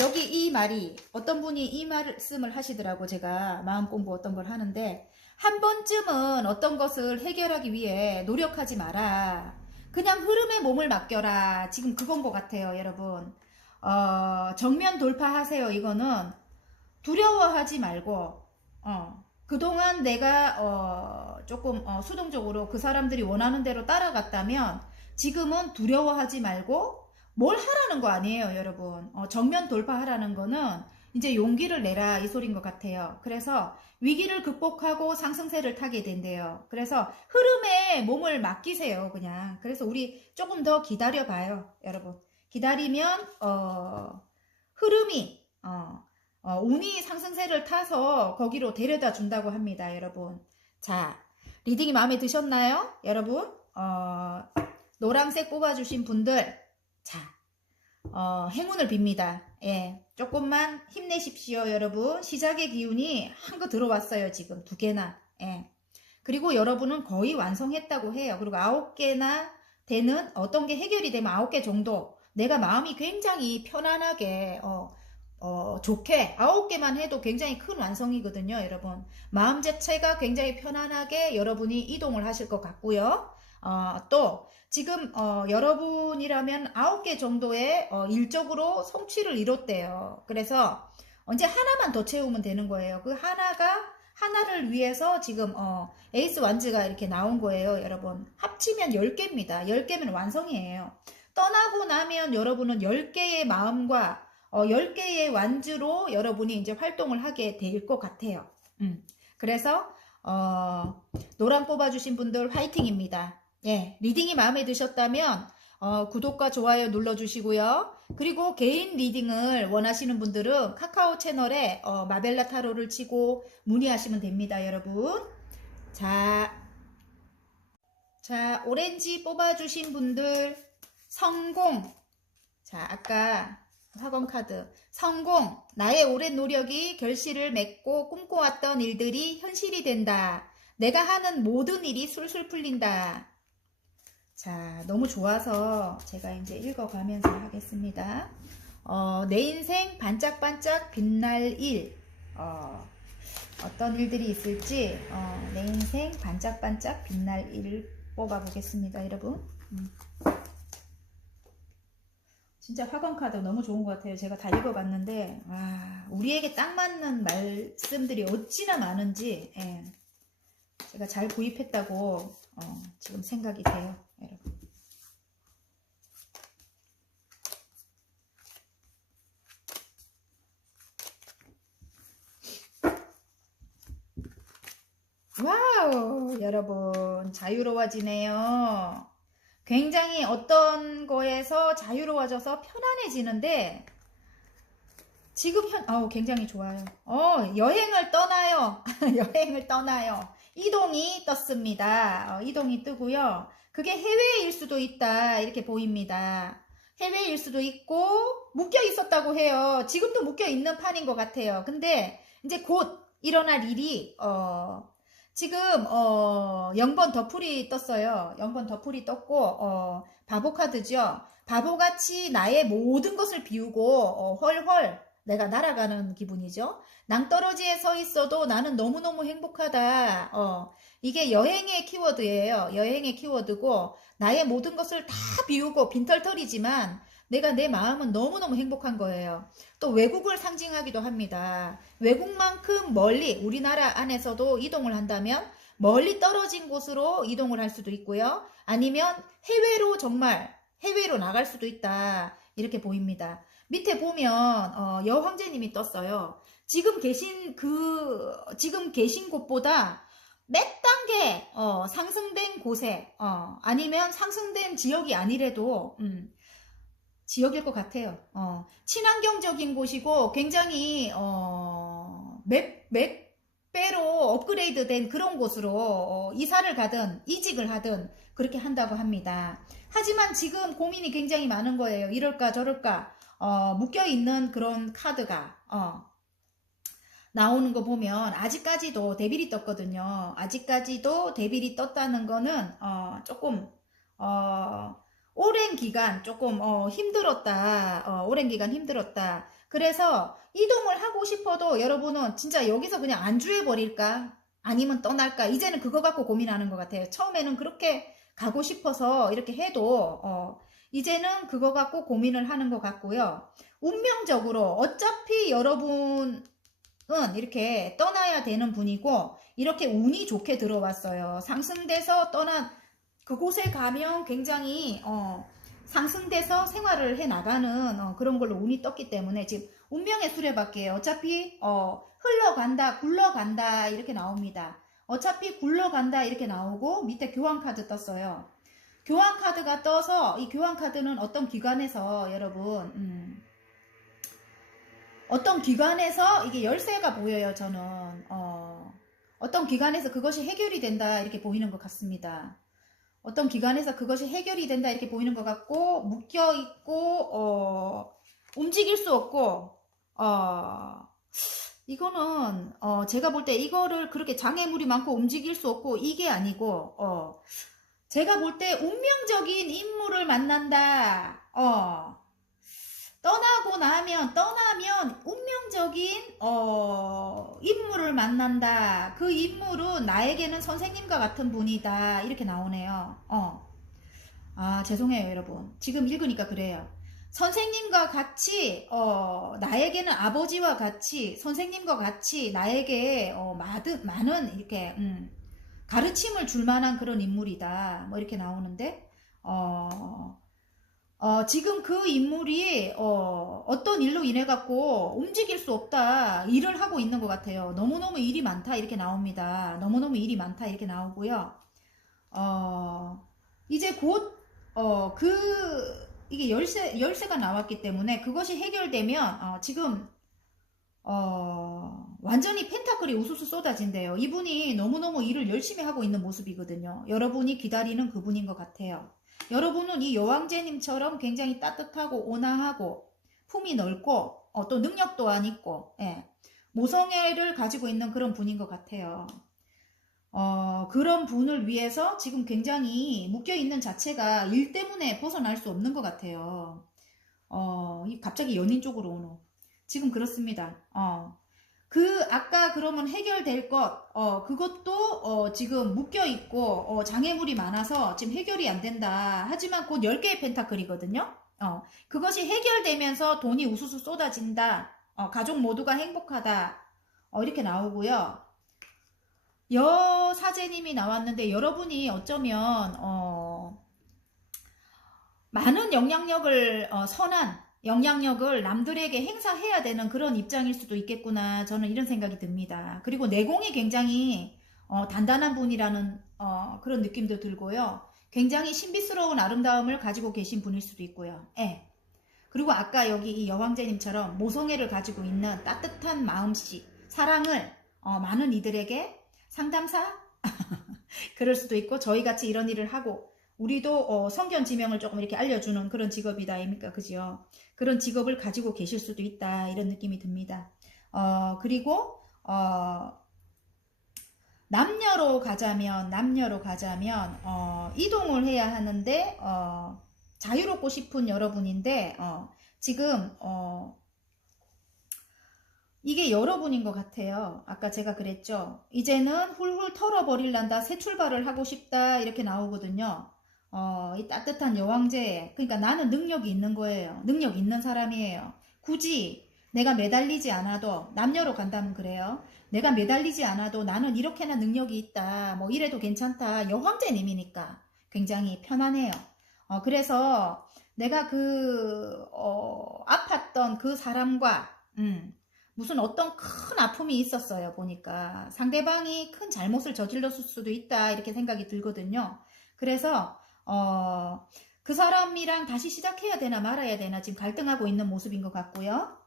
여기 이 말이 어떤 분이 이 말씀을 하시더라고. 제가 마음 공부 어떤 걸 하는데 한 번쯤은 어떤 것을 해결하기 위해 노력하지 마라. 그냥 흐름에 몸을 맡겨라. 지금 그건 것 같아요, 여러분. 정면 돌파하세요. 이거는 두려워하지 말고 그동안 내가 조금 수동적으로 그 사람들이 원하는 대로 따라갔다면 지금은 두려워하지 말고 뭘 하라는 거 아니에요, 여러분. 정면 돌파하라는 거는 이제 용기를 내라 이 소린 것 같아요. 그래서 위기를 극복하고 상승세를 타게 된대요. 그래서 흐름에 몸을 맡기세요, 그냥. 그래서 우리 조금 더 기다려봐요, 여러분. 기다리면 흐름이 운이 상승세를 타서 거기로 데려다 준다고 합니다, 여러분. 자, 리딩이 마음에 드셨나요, 여러분? 노란색 뽑아주신 분들, 자, 행운을 빕니다. 예, 조금만 힘내십시오, 여러분. 시작의 기운이 한 거 들어왔어요, 지금 2개나. 예. 그리고 여러분은 거의 완성했다고 해요. 그리고 9개나 되는 어떤 게 해결이 되면 9개 정도. 내가 마음이 굉장히 편안하게, 좋게 9개만 해도 굉장히 큰 완성이거든요, 여러분. 마음 자체가 굉장히 편안하게 여러분이 이동을 하실 것 같고요. 또 지금 여러분이라면 9개 정도의 일적으로 성취를 이뤘대요. 그래서 언제 하나만 더 채우면 되는 거예요. 그 하나를 위해서 지금 에이스 완즈가 이렇게 나온 거예요, 여러분. 합치면 10개입니다. 10개면 완성이에요. 떠나고 나면 여러분은 10개의 마음과 10개의 완즈로 여러분이 이제 활동을 하게 될 것 같아요. 그래서 노란 뽑아주신 분들 화이팅입니다. 예, 리딩이 마음에 드셨다면 구독과 좋아요 눌러주시고요. 그리고 개인 리딩을 원하시는 분들은 카카오 채널에 마벨라 타로를 치고 문의하시면 됩니다, 여러분. 자, 오렌지 뽑아주신 분들 성공. 자, 아까 학원 카드 성공. 나의 오랜 노력이 결실을 맺고 꿈꿔왔던 일들이 현실이 된다. 내가 하는 모든 일이 술술 풀린다. 자, 너무 좋아서 제가 이제 읽어가면서 하겠습니다. 내 인생 반짝반짝 빛날 일. 어떤 일들이 있을지 내 인생 반짝반짝 빛날 일을 뽑아보겠습니다, 여러분. 진짜 화관 카드 너무 좋은 것 같아요. 제가 다 읽어봤는데 우리에게 딱 맞는 말씀들이 어찌나 많은지 예, 제가 잘 구입했다고 지금 생각이 돼요. 여러분. 와우, 여러분 자유로워지네요. 굉장히 어떤 거에서 자유로워져서 편안해지는데 지금 굉장히 좋아요. 여행을 떠나요. 여행을 떠나요. 이동이 떴습니다. 이동이 뜨고요. 그게 해외일 수도 있다 이렇게 보입니다. 해외일 수도 있고 묶여 있었다고 해요. 지금도 묶여 있는 판인 것 같아요. 근데 이제 곧 일어날 일이 지금 0번 더풀이 떴어요. 0번 더풀이 떴고 바보 카드죠. 바보같이 나의 모든 것을 비우고 헐헐 내가 날아가는 기분이죠. 낭떠러지에 서 있어도 나는 너무너무 행복하다. 이게 여행의 키워드예요. 여행의 키워드고 나의 모든 것을 다 비우고 빈털털이지만 내가 내 마음은 너무너무 행복한 거예요. 또 외국을 상징하기도 합니다. 외국만큼 멀리 우리나라 안에서도 이동을 한다면 멀리 떨어진 곳으로 이동을 할 수도 있고요. 아니면 해외로 정말 해외로 나갈 수도 있다. 이렇게 보입니다. 밑에 보면 여황제님이 떴어요. 지금 계신 곳보다 몇 단계 상승된 곳에 아니면 상승된 지역이 아니래도 지역일 것 같아요. 친환경적인 곳이고 굉장히 몇 배로 업그레이드 된 그런 곳으로 이사를 가든 이직을 하든 그렇게 한다고 합니다. 하지만 지금 고민이 굉장히 많은 거예요. 이럴까 저럴까 묶여있는 그런 카드가 나오는 거 보면 아직까지도 데빌이 떴거든요. 아직까지도 데빌이 떴다는 거는 조금 오랜 기간 조금 힘들었다. 오랜 기간 힘들었다. 그래서 이동을 하고 싶어도 여러분은 진짜 여기서 그냥 안주해 버릴까? 아니면 떠날까? 이제는 그거 갖고 고민하는 것 같아요. 처음에는 그렇게 가고 싶어서 이렇게 해도 이제는 그거 갖고 고민을 하는 것 같고요. 운명적으로 어차피 여러분은 이렇게 떠나야 되는 분이고 이렇게 운이 좋게 들어왔어요. 상승돼서 떠난 그곳에 가면 굉장히 상승돼서 생활을 해 나가는 그런 걸로 운이 떴기 때문에 지금 운명의 수레바퀴에 어차피 흘러간다 굴러간다 이렇게 나옵니다. 어차피 굴러간다 이렇게 나오고 밑에 교환 카드 떴어요. 교환 카드가 떠서 이 교환 카드는 어떤 기관에서 여러분 어떤 기관에서 이게 열쇠가 보여요. 저는 어떤 기관에서 그것이 해결이 된다 이렇게 보이는 것 같습니다. 어떤 기관에서 그것이 해결이 된다 이렇게 보이는 것 같고 묶여있고 움직일 수 없고 이거는 제가 볼 때 이거를 그렇게 장애물이 많고 움직일 수 없고 이게 아니고 제가 볼 때 운명적인 인물을 만난다. 떠나면 운명적인 인물을 만난다. 그 인물은 나에게는 선생님과 같은 분이다. 이렇게 나오네요. 죄송해요 여러분. 지금 읽으니까 그래요. 선생님과 같이 나에게는 아버지와 같이 선생님과 같이 나에게 많은 이렇게 가르침을 줄 만한 그런 인물이다. 뭐 이렇게 나오는데 지금 그 인물이 어떤 일로 인해 갖고 움직일 수 없다 일을 하고 있는 것 같아요. 너무너무 일이 많다 이렇게 나옵니다. 너무너무 일이 많다 이렇게 나오고요. 이제 곧 이게 열쇠가 나왔기 때문에 그것이 해결되면 지금 완전히 펜타클이 우수수 쏟아진대요. 이분이 너무너무 일을 열심히 하고 있는 모습이거든요. 여러분이 기다리는 그분인 것 같아요. 여러분은 이 여왕제님처럼 굉장히 따뜻하고 온화하고 품이 넓고 또 능력 또한 있고 모성애를 가지고 있는 그런 분인 것 같아요. 그런 분을 위해서 지금 굉장히 묶여있는 자체가 일 때문에 벗어날 수 없는 것 같아요. 갑자기 연인 쪽으로 오노. 지금 그렇습니다. 아까 그러면 해결될 것, 그것도, 지금 묶여있고, 장애물이 많아서 지금 해결이 안 된다. 하지만 곧 10개의 펜타클이거든요. 그것이 해결되면서 돈이 우수수 쏟아진다. 가족 모두가 행복하다. 이렇게 나오고요. 여사제님이 나왔는데, 여러분이 어쩌면, 많은 영향력을, 선한 영향력을 남들에게 행사해야 되는 그런 입장일 수도 있겠구나. 저는 이런 생각이 듭니다. 그리고 내공이 굉장히 단단한 분이라는 그런 느낌도 들고요. 굉장히 신비스러운 아름다움을 가지고 계신 분일 수도 있고요. 예. 그리고 아까 여기 이 여왕제님처럼 모성애를 가지고 있는 따뜻한 마음씨, 사랑을 많은 이들에게 상담사? 그럴 수도 있고 저희같이 이런 일을 하고 우리도 성견 지명을 조금 이렇게 알려주는 그런 직업이다 아닙니까? 그죠? 그런 직업을 가지고 계실 수도 있다 이런 느낌이 듭니다. 그리고 남녀로 가자면 이동을 해야 하는데 자유롭고 싶은 여러분인데 지금 이게 여러분인 것 같아요. 아까 제가 그랬죠. 이제는 훌훌 털어버릴란다. 새 출발을 하고 싶다. 이렇게 나오거든요. 이 따뜻한 여왕제. 그러니까 나는 능력이 있는 거예요. 능력 있는 사람이에요. 굳이 내가 매달리지 않아도, 남녀로 간다면 그래요. 내가 매달리지 않아도 나는 이렇게나 능력이 있다. 뭐 이래도 괜찮다. 여왕제님이니까 굉장히 편하네요. 그래서 내가 아팠던 그 사람과, 무슨 어떤 큰 아픔이 있었어요. 보니까 상대방이 큰 잘못을 저질렀을 수도 있다 이렇게 생각이 들거든요. 그래서 그 사람이랑 다시 시작해야 되나 말아야 되나 지금 갈등하고 있는 모습인 것 같고요.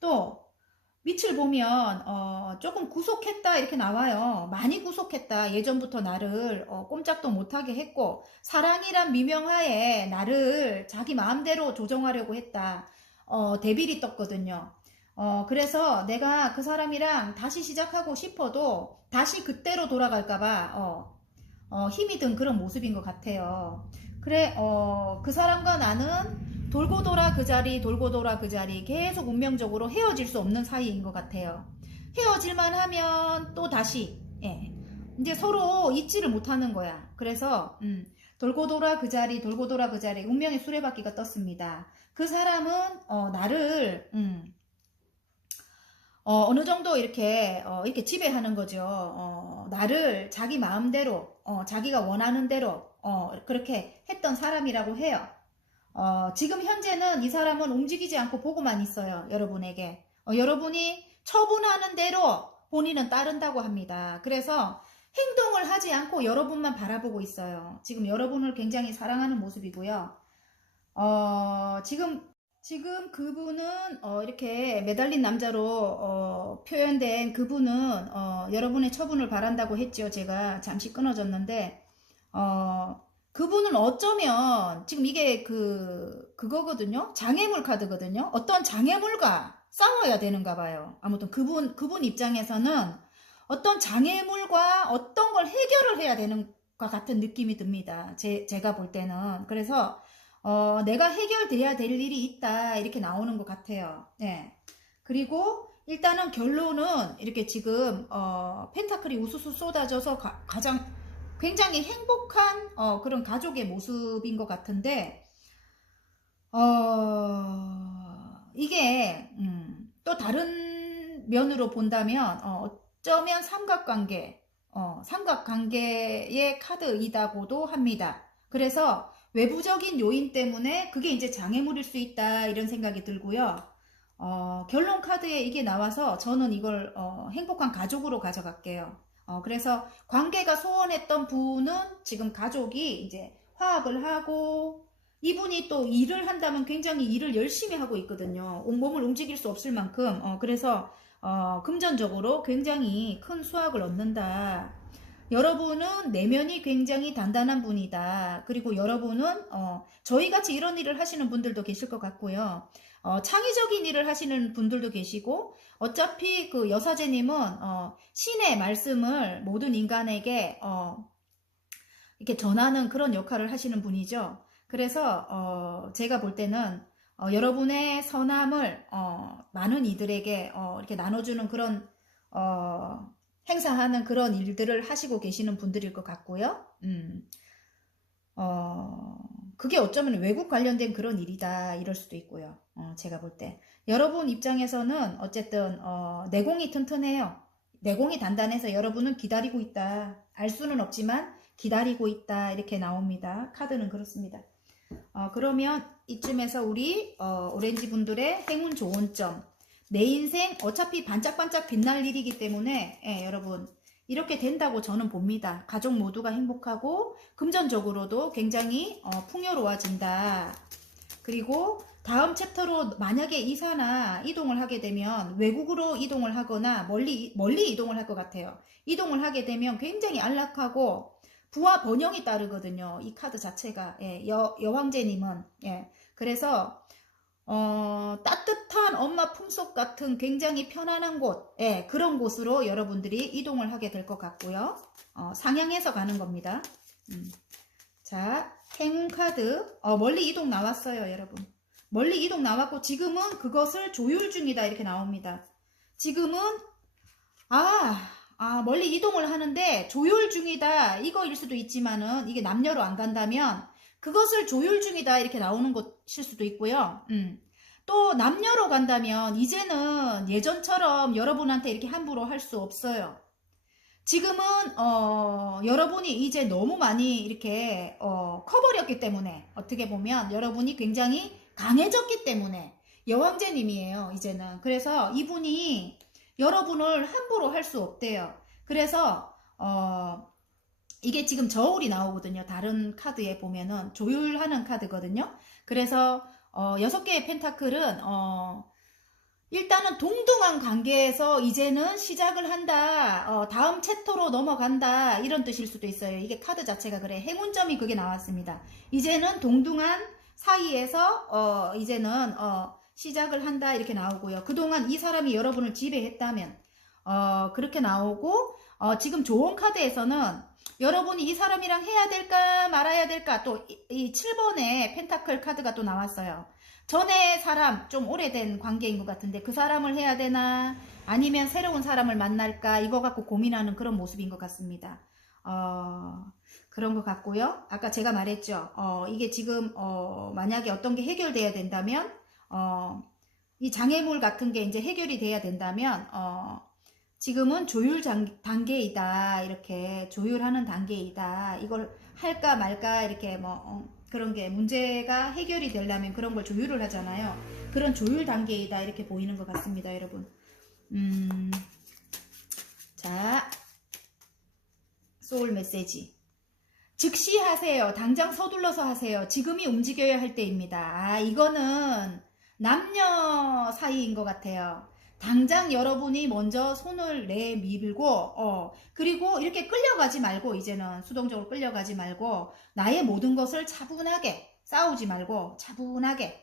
또 밑을 보면 조금 구속했다 이렇게 나와요. 많이 구속했다. 예전부터 나를 꼼짝도 못하게 했고 사랑이란 미명하에 나를 자기 마음대로 조정하려고 했다. 데빌이 떴거든요. 그래서 내가 그 사람이랑 다시 시작하고 싶어도 다시 그때로 돌아갈까봐 힘이 든 그런 모습인 것 같아요. 그래, 그 사람과 나는 돌고 돌아 그 자리 계속 운명적으로 헤어질 수 없는 사이인 것 같아요. 헤어질만 하면 또 다시, 예. 이제 서로 잊지를 못하는 거야. 그래서, 돌고 돌아 그 자리, 운명의 수레바퀴가 떴습니다. 그 사람은, 나를, 어느 정도 이렇게 지배하는 거죠. 나를 자기 마음대로, 자기가 원하는 대로, 그렇게 했던 사람이라고 해요. 지금 현재는 이 사람은 움직이지 않고 보고만 있어요. 여러분에게. 여러분이 처분하는 대로 본인은 따른다고 합니다. 그래서 행동을 하지 않고 여러분만 바라보고 있어요. 지금 여러분을 굉장히 사랑하는 모습이고요. 지금 그분은 이렇게 매달린 남자로 표현된 그분은 여러분의 처분을 바란다고 했죠. 제가 잠시 끊어졌는데 그분은 어쩌면 지금 이게 그거거든요. 장애물 카드거든요. 어떤 장애물과 싸워야 되는가 봐요. 아무튼 그분 입장에서는 어떤 장애물과 어떤 걸 해결을 해야 되는 것 같은 느낌이 듭니다. 제가 볼 때는. 그래서 내가 해결돼야 될 일이 있다 이렇게 나오는 것 같아요. 네. 그리고 일단은 결론은 이렇게 지금 펜타클이 우수수 쏟아져서 가장 굉장히 행복한 그런 가족의 모습인 것 같은데 이게 또 다른 면으로 본다면 어쩌면 삼각관계의 카드이다고도 합니다. 그래서 외부적인 요인 때문에 그게 이제 장애물일 수 있다 이런 생각이 들고요. 결론 카드에 이게 나와서 저는 이걸 행복한 가족으로 가져갈게요. 그래서 관계가 소원했던 분은 지금 가족이 이제 화합을 하고 이분이 또 일을 한다면 굉장히 일을 열심히 하고 있거든요. 온몸을 움직일 수 없을 만큼 그래서 금전적으로 굉장히 큰 수확을 얻는다. 여러분은 내면이 굉장히 단단한 분이다. 그리고 여러분은 저희같이 이런 일을 하시는 분들도 계실 것 같고요. 창의적인 일을 하시는 분들도 계시고 어차피 그 여사제님은 신의 말씀을 모든 인간에게 이렇게 전하는 그런 역할을 하시는 분이죠. 그래서 제가 볼 때는 여러분의 선함을 많은 이들에게 이렇게 나눠주는 그런 행사하는 그런 일들을 하시고 계시는 분들일 것 같고요. 그게 어쩌면 외국 관련된 그런 일이다 이럴 수도 있고요. 제가 볼 때 여러분 입장에서는 어쨌든 내공이 튼튼해요. 내공이 단단해서 여러분은 기다리고 있다. 알 수는 없지만 기다리고 있다 이렇게 나옵니다. 카드는 그렇습니다. 그러면 이쯤에서 우리 오렌지 분들의 행운 좋은 점, 내 인생 어차피 반짝반짝 빛날 일이기 때문에 여러분 이렇게 된다고 저는 봅니다. 가족 모두가 행복하고 금전적으로도 굉장히 풍요로워진다. 그리고 다음 챕터로 만약에 이사나 이동을 하게 되면 외국으로 이동을 하거나 멀리 이동을 할 것 같아요. 이동을 하게 되면 굉장히 안락하고 부와 번영이 따르거든요. 이 카드 자체가 여왕제님은 그래서 따뜻한 엄마 품속 같은 굉장히 편안한 곳 그런 곳으로 여러분들이 이동을 하게 될 것 같고요. 상향해서 가는 겁니다. 자, 행운 카드 멀리 이동 나왔어요. 여러분 멀리 이동 나왔고 지금은 그것을 조율 중이다 이렇게 나옵니다. 지금은 멀리 이동을 하는데 조율 중이다 이거일 수도 있지만은 이게 남녀로 안 간다면 그것을 조율 중이다 이렇게 나오는 것일 수도 있고요. 또 남녀로 간다면 이제는 예전처럼 여러분한테 이렇게 함부로 할 수 없어요. 지금은 여러분이 이제 너무 많이 이렇게 커버렸기 때문에 어떻게 보면 여러분이 굉장히 강해졌기 때문에 여왕제님이에요 이제는. 그래서 이분이 여러분을 함부로 할 수 없대요. 그래서 이게 지금 저울이 나오거든요. 다른 카드에 보면은 조율하는 카드거든요. 그래서 6개의 펜타클은 일단은 동등한 관계에서 이제는 시작을 한다. 다음 챕터로 넘어간다. 이런 뜻일 수도 있어요. 이게 카드 자체가 그래. 행운점이 그게 나왔습니다. 이제는 동등한 사이에서 이제는 시작을 한다 이렇게 나오고요. 그동안 이 사람이 여러분을 지배했다면 그렇게 나오고 지금 조언 카드에서는 여러분이 이 사람이랑 해야 될까 말아야 될까 또 이 7번의 펜타클 카드가 또 나왔어요. 전에 사람 좀 오래된 관계인 것 같은데 그 사람을 해야 되나 아니면 새로운 사람을 만날까 이거 갖고 고민하는 그런 모습인 것 같습니다. 그런 것 같고요. 아까 제가 말했죠. 이게 지금 만약에 어떤 게 해결돼야 된다면 이 장애물 같은 게 이제 해결이 돼야 된다면 지금은 조율 단계이다. 이렇게 조율하는 단계이다. 이걸 할까 말까 이렇게 그런 게 문제가 해결이 되려면 그런 걸 조율을 하잖아요. 그런 조율 단계이다. 이렇게 보이는 것 같습니다, 여러분. 자, 소울 메시지. 즉시 하세요. 당장 서둘러서 하세요. 지금이 움직여야 할 때입니다. 이거는 남녀 사이인 것 같아요. 당장 여러분이 먼저 손을 내밀고 그리고 이렇게 끌려가지 말고 이제는 수동적으로 끌려가지 말고 나의 모든 것을 차분하게 싸우지 말고 차분하게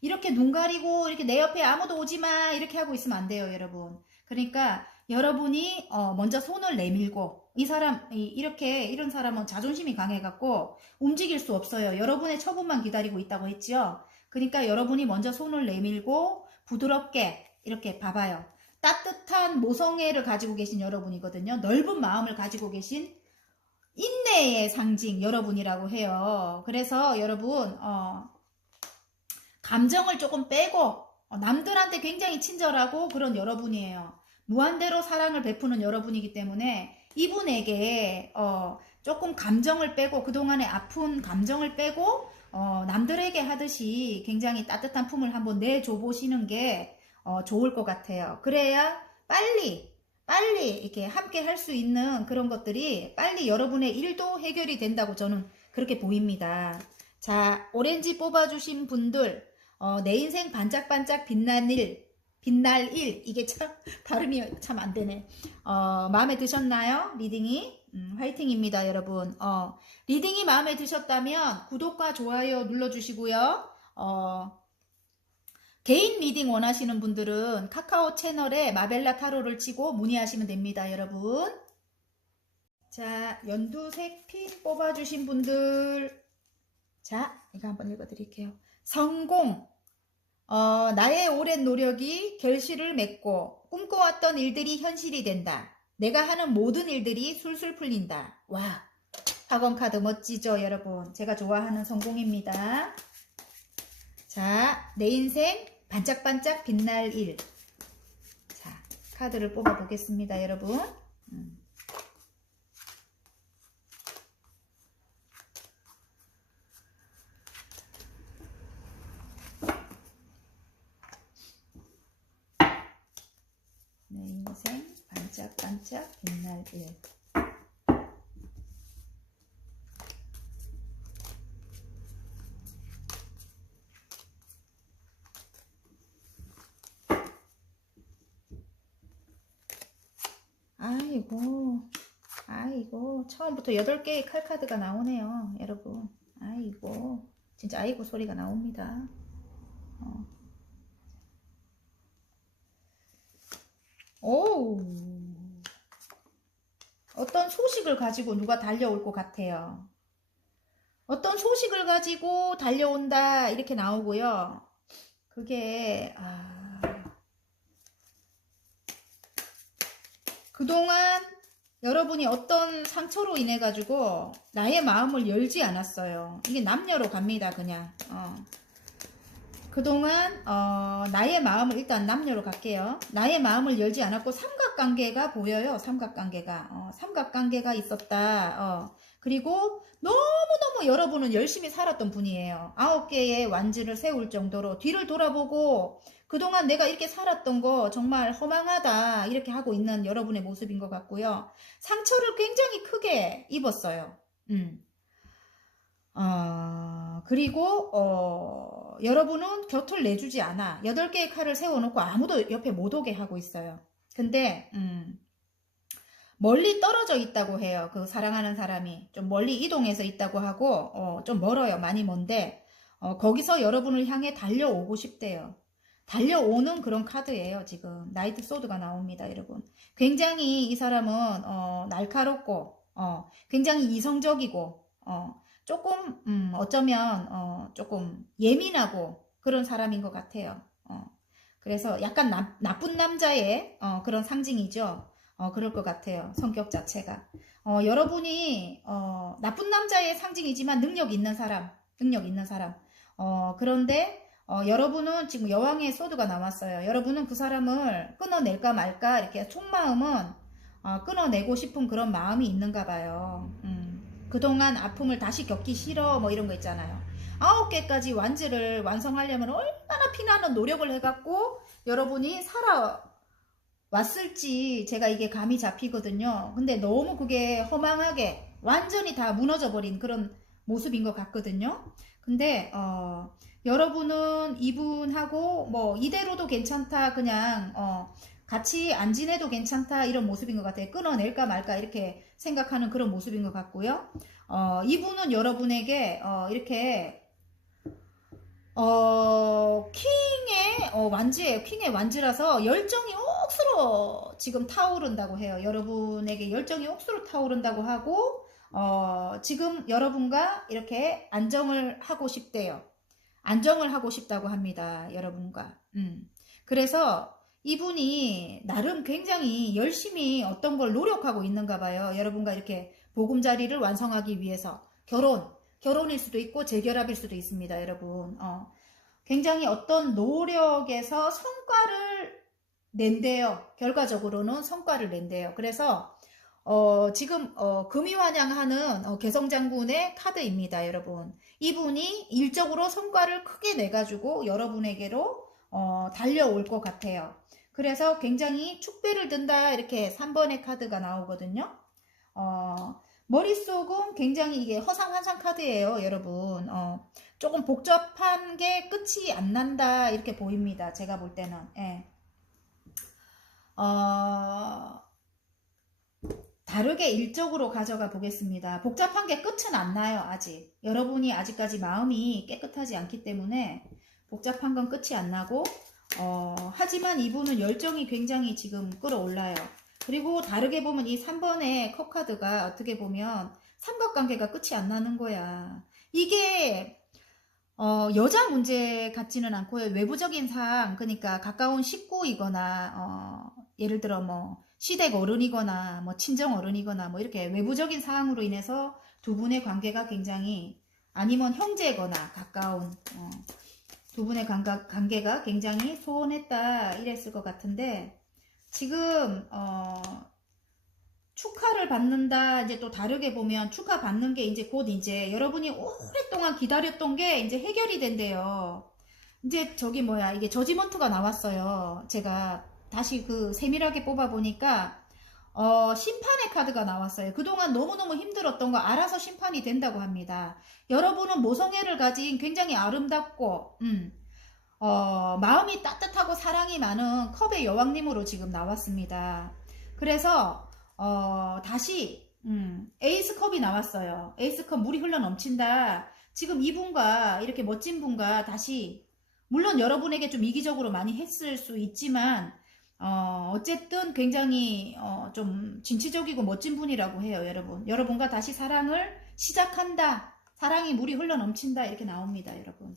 이렇게 눈 가리고 이렇게 내 옆에 아무도 오지마 이렇게 하고 있으면 안 돼요 여러분. 그러니까 여러분이 먼저 손을 내밀고 이 사람 이런 사람은 자존심이 강해갖고 움직일 수 없어요. 여러분의 처분만 기다리고 있다고 했지요. 그러니까 여러분이 먼저 손을 내밀고 부드럽게 이렇게 봐봐요. 따뜻한 모성애를 가지고 계신 여러분이거든요. 넓은 마음을 가지고 계신 인내의 상징 여러분이라고 해요. 그래서 여러분 감정을 조금 빼고 남들한테 굉장히 친절하고 그런 여러분이에요. 무한대로 사랑을 베푸는 여러분이기 때문에 이분에게 조금 감정을 빼고 그동안의 아픈 감정을 빼고 남들에게 하듯이 굉장히 따뜻한 품을 한번 내줘 보시는 게 좋을 것 같아요. 그래야 빨리 이렇게 함께 할 수 있는 그런 것들이 빨리 여러분의 일도 해결이 된다고 저는 그렇게 보입니다. 자, 오렌지 뽑아주신 분들 내 인생 반짝반짝 빛날 일 이게 참 발음이 참 안되네. 마음에 드셨나요? 리딩이? 화이팅입니다 여러분. 리딩이 마음에 드셨다면 구독과 좋아요 눌러주시고요. 개인 리딩 원하시는 분들은 카카오 채널에 마벨라 타로를 치고 문의하시면 됩니다 여러분. 자, 연두색 핀 뽑아주신 분들, 자 이거 한번 읽어드릴게요. 성공, 나의 오랜 노력이 결실을 맺고 꿈꿔왔던 일들이 현실이 된다. 내가 하는 모든 일들이 술술 풀린다. 와, 학원 카드 멋지죠, 여러분? 제가 좋아하는 성공입니다. 자, 내 인생 반짝반짝 빛날 일. 자, 카드를 뽑아 보겠습니다, 여러분. 내 인생 반짝반짝 빛날 일. 아이고, 처음부터 8개의 칼카드가 나오네요, 여러분. 아이고, 진짜 아이고 소리가 나옵니다. 오, 어떤 소식을 가지고 누가 달려올 것 같아요. 어떤 소식을 가지고 달려온다, 이렇게 나오고요. 그게, 그동안 여러분이 어떤 상처로 인해 가지고 나의 마음을 열지 않았어요. 이게 남녀로 갑니다, 그냥. 그동안 나의 마음을 일단 남녀로 갈게요. 나의 마음을 열지 않았고 삼각관계가 보여요. 삼각관계가 있었다. 그리고 너무너무 여러분은 열심히 살았던 분이에요. 9개의 완즈를 세울 정도로 뒤를 돌아보고 그동안 내가 이렇게 살았던 거 정말 허망하다 이렇게 하고 있는 여러분의 모습인 것 같고요. 상처를 굉장히 크게 입었어요. 그리고 여러분은 곁을 내주지 않아. 8개의 칼을 세워놓고 아무도 옆에 못 오게 하고 있어요. 근데 멀리 떨어져 있다고 해요. 그 사랑하는 사람이 좀 멀리 이동해서 있다고 하고 좀 멀어요. 많이 먼데 거기서 여러분을 향해 달려오고 싶대요. 달려오는 그런 카드예요. 지금 나이트 소드가 나옵니다, 여러분. 굉장히 이 사람은 날카롭고 굉장히 이성적이고 조금 어쩌면 조금 예민하고 그런 사람인 것 같아요. 그래서 약간 나쁜 남자의 그런 상징이죠. 그럴 것 같아요. 성격 자체가. 여러분이 나쁜 남자의 상징이지만 능력 있는 사람. 그런데 여러분은 지금 여왕의 소드가 나왔어요. 여러분은 그 사람을 끊어낼까 말까 이렇게 속마음은 끊어내고 싶은 그런 마음이 있는가 봐요. 그동안 아픔을 다시 겪기 싫어 뭐 이런 거 있잖아요. 9개까지 완즈를 완성하려면 얼마나 피나는 노력을 해갖고 여러분이 살아왔을지 제가 이게 감이 잡히거든요. 근데 너무 그게 허망하게 완전히 다 무너져 버린 그런 모습인 것 같거든요. 근데 여러분은 이분하고 뭐 이대로도 괜찮다, 그냥 같이 안 지내도 괜찮다 이런 모습인 것 같아요. 끊어낼까 말까 이렇게 생각하는 그런 모습인 것 같고요. 이분은 여러분에게 이렇게 킹의 완즈예요. 킹의 완즈라서 열정이 억수로 지금 타오른다고 해요. 여러분에게 열정이 억수로 타오른다고 하고 지금 여러분과 이렇게 안정을 하고 싶대요. 안정을 하고 싶다고 합니다. 여러분과. 그래서 이분이 나름 굉장히 열심히 어떤 걸 노력하고 있는가 봐요. 여러분과 이렇게 보금자리를 완성하기 위해서. 결혼일 수도 있고 재결합일 수도 있습니다. 여러분. 굉장히 어떤 노력에서 성과를 낸대요. 결과적으로는 성과를 낸대요. 그래서 지금 금이환영하는 개성장군의 카드입니다. 여러분. 이분이 일적으로 성과를 크게 내가지고 여러분에게로 달려올 것 같아요. 그래서 굉장히 축배를 든다 이렇게 3번의 카드가 나오거든요. 머릿속은 굉장히 이게 허상환상 카드예요, 여러분. 조금 복잡한 게 끝이 안 난다 이렇게 보입니다. 제가 볼 때는. 예. 다르게 일적으로 가져가 보겠습니다. 복잡한 게 끝은 안 나요, 아직. 여러분이 아직까지 마음이 깨끗하지 않기 때문에 복잡한 건 끝이 안 나고 하지만 이분은 열정이 굉장히 지금 끌어올라요. 그리고 다르게 보면 이 3번의 컵 카드가 어떻게 보면 삼각관계가 끝이 안 나는 거야. 이게 여자 문제 같지는 않고요. 외부적인 사항, 그러니까 가까운 식구이거나, 예를 들어 뭐, 시댁 어른이거나, 뭐, 친정 어른이거나, 뭐, 이렇게 외부적인 사항으로 인해서 두 분의 관계가 굉장히, 아니면 형제거나, 가까운, 두 분의 관계가 굉장히 소원했다, 이랬을 것 같은데, 지금, 축하를 받는다. 이제 또 다르게 보면 축하 받는 게 이제 곧 이제 여러분이 오랫동안 기다렸던 게 이제 해결이 된대요. 이제 저기 뭐야, 이게 저지먼트가 나왔어요. 제가 다시 그 세밀하게 뽑아보니까 심판의 카드가 나왔어요. 그동안 너무너무 힘들었던 거 알아서 심판이 된다고 합니다. 여러분은 모성애를 가진 굉장히 아름답고 마음이 따뜻하고 사랑이 많은 컵의 여왕님으로 지금 나왔습니다. 그래서 다시 에이스컵이 나왔어요. 에이스컵 물이 흘러 넘친다. 지금 이분과 이렇게 멋진 분과 다시, 물론 여러분에게 좀 이기적으로 많이 했을 수 있지만 어쨌든 굉장히 좀 진취적이고 멋진 분이라고 해요. 여러분과 다시 사랑을 시작한다. 사랑이 물이 흘러 넘친다. 이렇게 나옵니다. 여러분.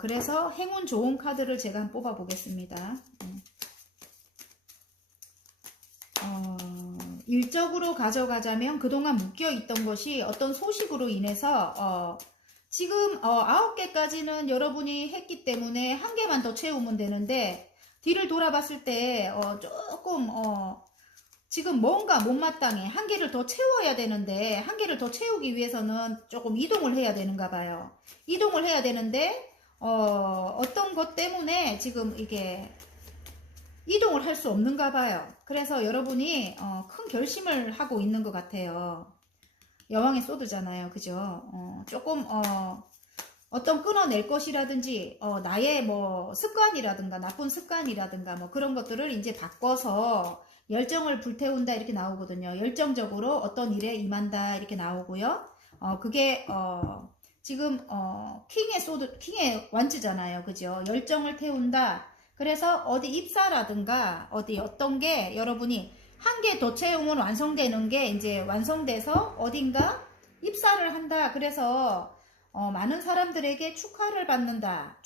그래서 행운 좋은 카드를 제가 한번 뽑아 보겠습니다. 일적으로 가져가자면 그동안 묶여있던 것이 어떤 소식으로 인해서 지금 9개까지는 여러분이 했기 때문에 한 개만 더 채우면 되는데, 뒤를 돌아봤을 때 조금 지금 뭔가 못마땅해. 한 개를 더 채워야 되는데, 한 개를 더 채우기 위해서는 조금 이동을 해야 되는가 봐요. 이동을 해야 되는데 어떤 것 때문에 지금 이게 이동을 할 수 없는가 봐요. 그래서 여러분이 큰 결심을 하고 있는 것 같아요. 여왕의 소드잖아요. 그죠? 조금 어떤 끊어낼 것이라든지 나의 뭐 습관이라든가 나쁜 습관이라든가 뭐 그런 것들을 이제 바꿔서 열정을 불태운다 이렇게 나오거든요. 열정적으로 어떤 일에 임한다 이렇게 나오고요. 그게 지금 킹의 소드, 킹의 완즈잖아요. 그죠? 열정을 태운다. 그래서 어디 입사라든가 어떤 게 여러분이 한 개 더 채우면 완성되는 게 이제 완성돼서 어딘가 입사를 한다. 그래서 많은 사람들에게 축하를 받는다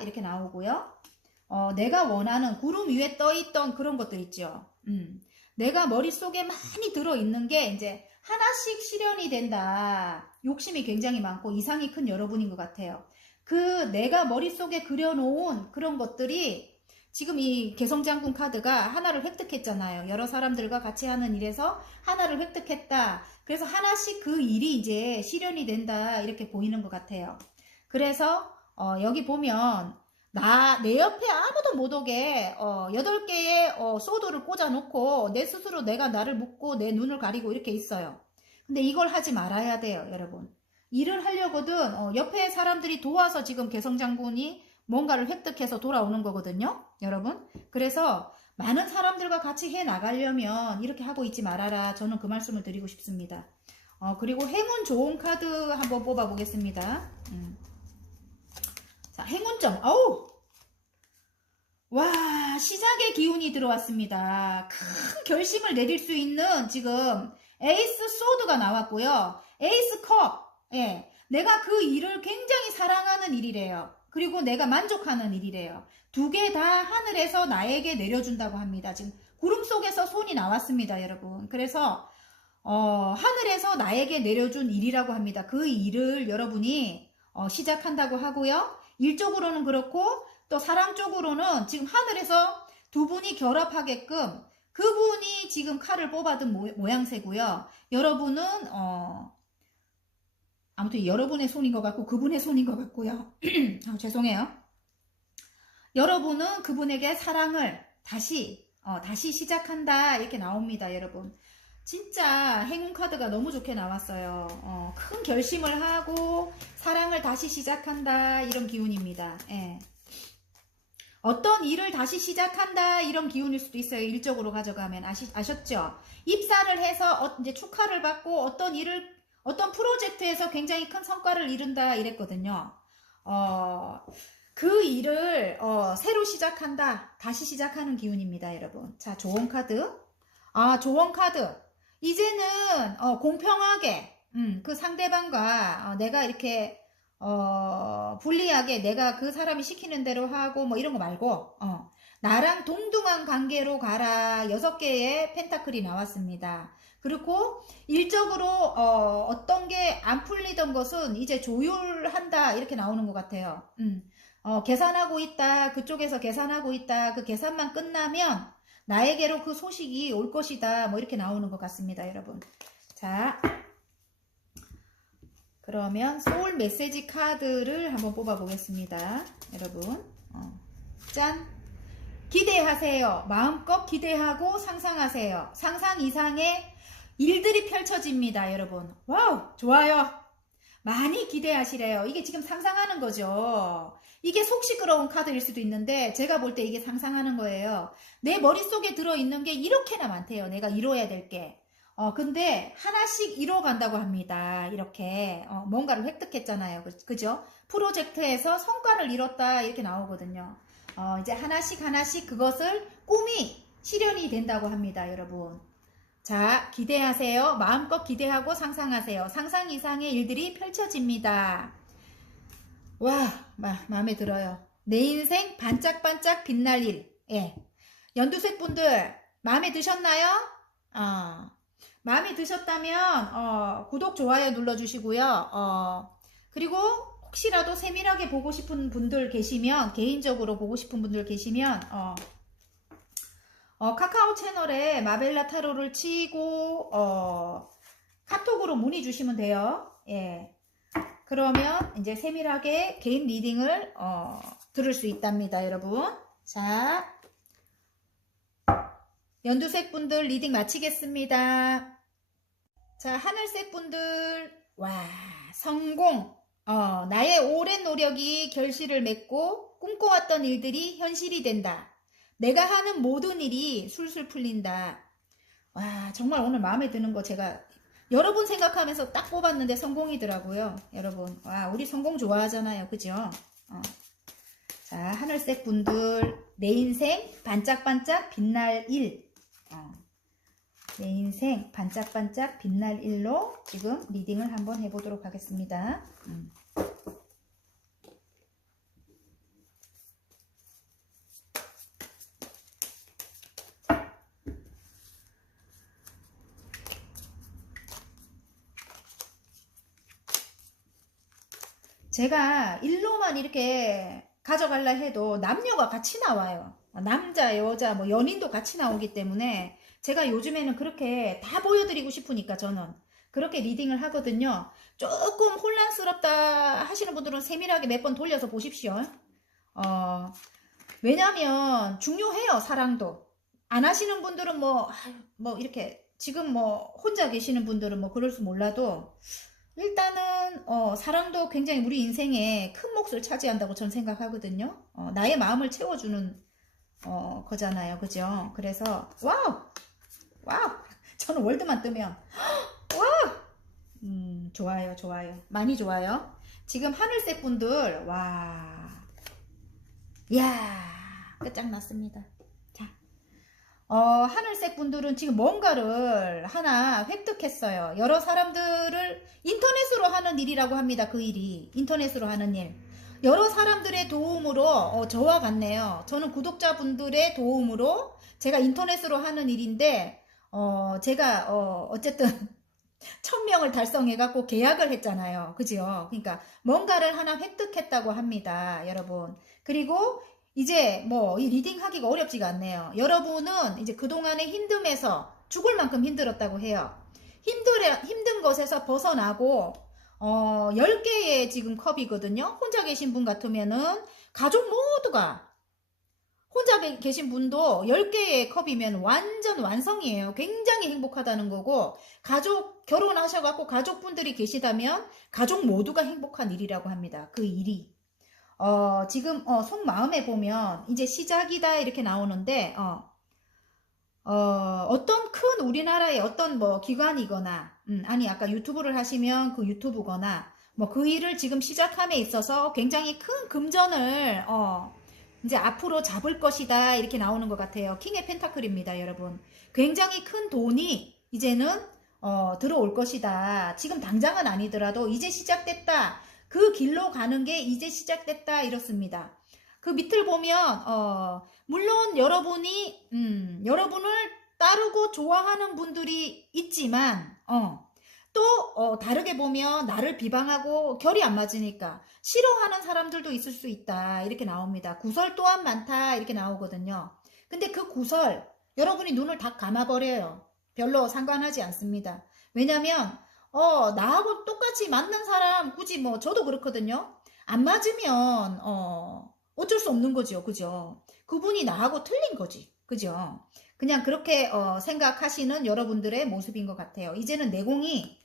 이렇게 나오고요. 내가 원하는 구름 위에 떠있던 그런 것들 있죠. 내가 머릿속에 많이 들어있는 게 이제 하나씩 실현이 된다. 욕심이 굉장히 많고 이상이 큰 여러분인 것 같아요. 그 내가 머릿속에 그려놓은 그런 것들이 지금 이 개성장군 카드가 하나를 획득했잖아요. 여러 사람들과 같이 하는 일에서 하나를 획득했다. 그래서 하나씩 그 일이 이제 실현이 된다. 이렇게 보이는 것 같아요. 그래서 여기 보면 내 옆에 아무도 못 오게 8개의 소드를 꽂아놓고 내 스스로 내가 나를 묶고 내 눈을 가리고 이렇게 있어요. 근데 이걸 하지 말아야 돼요. 여러분. 일을 하려거든 옆에 사람들이 도와서 지금 개성장군이 뭔가를 획득해서 돌아오는 거거든요. 여러분. 그래서 많은 사람들과 같이 해 나가려면 이렇게 하고 있지 말아라. 저는 그 말씀을 드리고 싶습니다. 그리고 행운 좋은 카드 한번 뽑아 보겠습니다. 자, 행운점. 아우! 와, 시작의 기운이 들어왔습니다. 큰 결심을 내릴 수 있는 지금 에이스 소드가 나왔고요. 에이스 컵. 예. 내가 그 일을 굉장히 사랑하는 일이래요. 그리고 내가 만족하는 일이래요. 두 개 다 하늘에서 나에게 내려준다고 합니다. 지금 구름 속에서 손이 나왔습니다, 여러분. 그래서 하늘에서 나에게 내려준 일이라고 합니다. 그 일을 여러분이 시작한다고 하고요. 일적으로는 그렇고 또 사랑 쪽으로는 지금 하늘에서 두 분이 결합하게끔 그분이 지금 칼을 뽑아둔 모양새고요. 여러분은 아무튼 여러분의 손인 것 같고 그분의 손인 것 같고요. 죄송해요. 여러분은 그분에게 사랑을 다시 시작한다 이렇게 나옵니다. 여러분. 진짜 행운 카드가 너무 좋게 나왔어요. 큰 결심을 하고 사랑을 다시 시작한다 이런 기운입니다. 예. 어떤 일을 다시 시작한다 이런 기운일 수도 있어요. 일적으로 가져가면 아셨죠? 입사를 해서 이제 축하를 받고 어떤 프로젝트에서 굉장히 큰 성과를 이룬다 이랬거든요. 그 일을 새로 시작한다. 다시 시작하는 기운입니다, 여러분. 자, 조언 카드. 조언 카드. 이제는 공평하게 그 상대방과 내가 이렇게 불리하게 내가 그 사람이 시키는 대로 하고 뭐 이런 거 말고 나랑 동등한 관계로 가라. 6개의 펜타클이 나왔습니다. 그리고 일적으로 어떤 게 안 풀리던 것은 이제 조율한다 이렇게 나오는 것 같아요. 계산하고 있다. 그쪽에서 계산하고 있다. 그 계산만 끝나면 나에게로 그 소식이 올 것이다. 뭐 이렇게 나오는 것 같습니다, 여러분. 자, 그러면 소울 메시지 카드를 한번 뽑아 보겠습니다, 여러분. 짠! 기대하세요. 마음껏 기대하고 상상하세요. 상상 이상의 일들이 펼쳐집니다, 여러분. 와우, 좋아요. 많이 기대하시래요. 이게 지금 상상하는 거죠. 이게 속 시끄러운 카드일 수도 있는데 제가 볼 때 이게 상상하는 거예요. 내 머릿속에 들어있는 게 이렇게나 많대요. 내가 이뤄야 될 게. 근데 하나씩 이뤄간다고 합니다. 이렇게 뭔가를 획득했잖아요. 그죠? 프로젝트에서 성과를 이뤘다 이렇게 나오거든요. 이제 하나씩 그것을 꿈이 실현이 된다고 합니다, 여러분. 자, 기대하세요. 마음껏 기대하고 상상하세요. 상상 이상의 일들이 펼쳐집니다. 와, 마음에 들어요. 내 인생 반짝반짝 빛날 일. 예. 연두색 분들 마음에 드셨나요? 마음에 드셨다면 구독, 좋아요 눌러주시고요. 그리고 혹시라도 세밀하게 보고 싶은 분들 계시면, 개인적으로 보고 싶은 분들 계시면 카카오 채널에 마벨라 타로를 치고 카톡으로 문의 주시면 돼요. 예. 그러면 이제 세밀하게 개인 리딩을 들을 수 있답니다, 여러분. 자, 연두색 분들 리딩 마치겠습니다. 자, 하늘색 분들, 와, 성공. 나의 오랜 노력이 결실을 맺고 꿈꿔왔던 일들이 현실이 된다. 내가 하는 모든 일이 술술 풀린다. 와, 정말 오늘 마음에 드는 거 제가 여러분 생각하면서 딱 뽑았는데 성공이더라고요. 여러분, 와, 우리 성공 좋아하잖아요. 그죠? 자, 하늘색 분들, 내 인생 반짝반짝 빛날 일. 내 인생 반짝반짝 빛날 일로 지금 리딩을 한번 해보도록 하겠습니다. 제가 일로만 이렇게 가져갈라 해도 남녀가 같이 나와요. 남자, 여자, 뭐 연인도 같이 나오기 때문에 제가 요즘에는 그렇게 다 보여드리고 싶으니까 저는 그렇게 리딩을 하거든요. 조금 혼란스럽다 하시는 분들은 세밀하게 몇 번 돌려서 보십시오. 왜냐면 중요해요, 사랑도. 안 하시는 분들은 뭐 이렇게 지금 뭐 혼자 계시는 분들은 뭐 그럴 수 몰라도 일단은 사랑도 굉장히 우리 인생에 큰 몫을 차지한다고 저는 생각하거든요. 나의 마음을 채워주는 거잖아요. 그죠? 그래서 와우! 저는 월드만 뜨면 와우! 좋아요. 많이 좋아요. 지금 하늘색 분들 와, 이야, 끝장났습니다. 자, 하늘색 분들은 지금 뭔가를 하나 획득했어요. 여러 사람들을 인터넷으로 하는 일이라고 합니다. 그 일이 인터넷으로 하는 일. 여러 사람들의 도움으로 저와 같네요. 저는 구독자분들의 도움으로 제가 인터넷으로 하는 일인데 제가 어쨌든 1000명을 달성해갖고 계약을 했잖아요. 그죠? 그러니까 뭔가를 하나 획득했다고 합니다. 여러분. 그리고 이제 뭐 이 리딩 하기가 어렵지가 않네요. 여러분은 이제 그동안의 힘듦에서 죽을 만큼 힘들었다고 해요. 힘든 것에서 벗어나고 10개의 지금 컵이거든요. 혼자 계신 분 같으면은 가족 모두가, 혼자 계신 분도 10개의 컵이면 완전 완성이에요. 굉장히 행복하다는 거고, 결혼하셔갖고 가족분들이 계시다면 가족 모두가 행복한 일이라고 합니다. 그 일이. 지금 속마음에 보면 이제 시작이다 이렇게 나오는데 어떤 큰 우리나라의 어떤 뭐 기관이거나 아니 아까 유튜브를 하시면 그 유튜브거나 뭐 그 일을 지금 시작함에 있어서 굉장히 큰 금전을 이제 앞으로 잡을 것이다 이렇게 나오는 것 같아요. 킹의 펜타클입니다, 여러분. 굉장히 큰 돈이 이제는 들어올 것이다. 지금 당장은 아니더라도 이제 시작됐다. 그 길로 가는 게 이제 시작됐다 이렇습니다. 그 밑을 보면 물론 여러분을 따르고 좋아하는 분들이 있지만 또 다르게 보면 나를 비방하고 결이 안 맞으니까 싫어하는 사람들도 있을 수 있다 이렇게 나옵니다. 구설 또한 많다 이렇게 나오거든요. 근데 그 구설 여러분이 눈을 다 감아버려요. 별로 상관하지 않습니다. 왜냐면 나하고 똑같이 맞는 사람 굳이 뭐 저도 그렇거든요. 안 맞으면 어쩔 수 없는 거죠. 그죠? 그분이 나하고 틀린 거지. 그죠? 그냥 그렇게 생각하시는 여러분들의 모습인 것 같아요. 이제는 내공이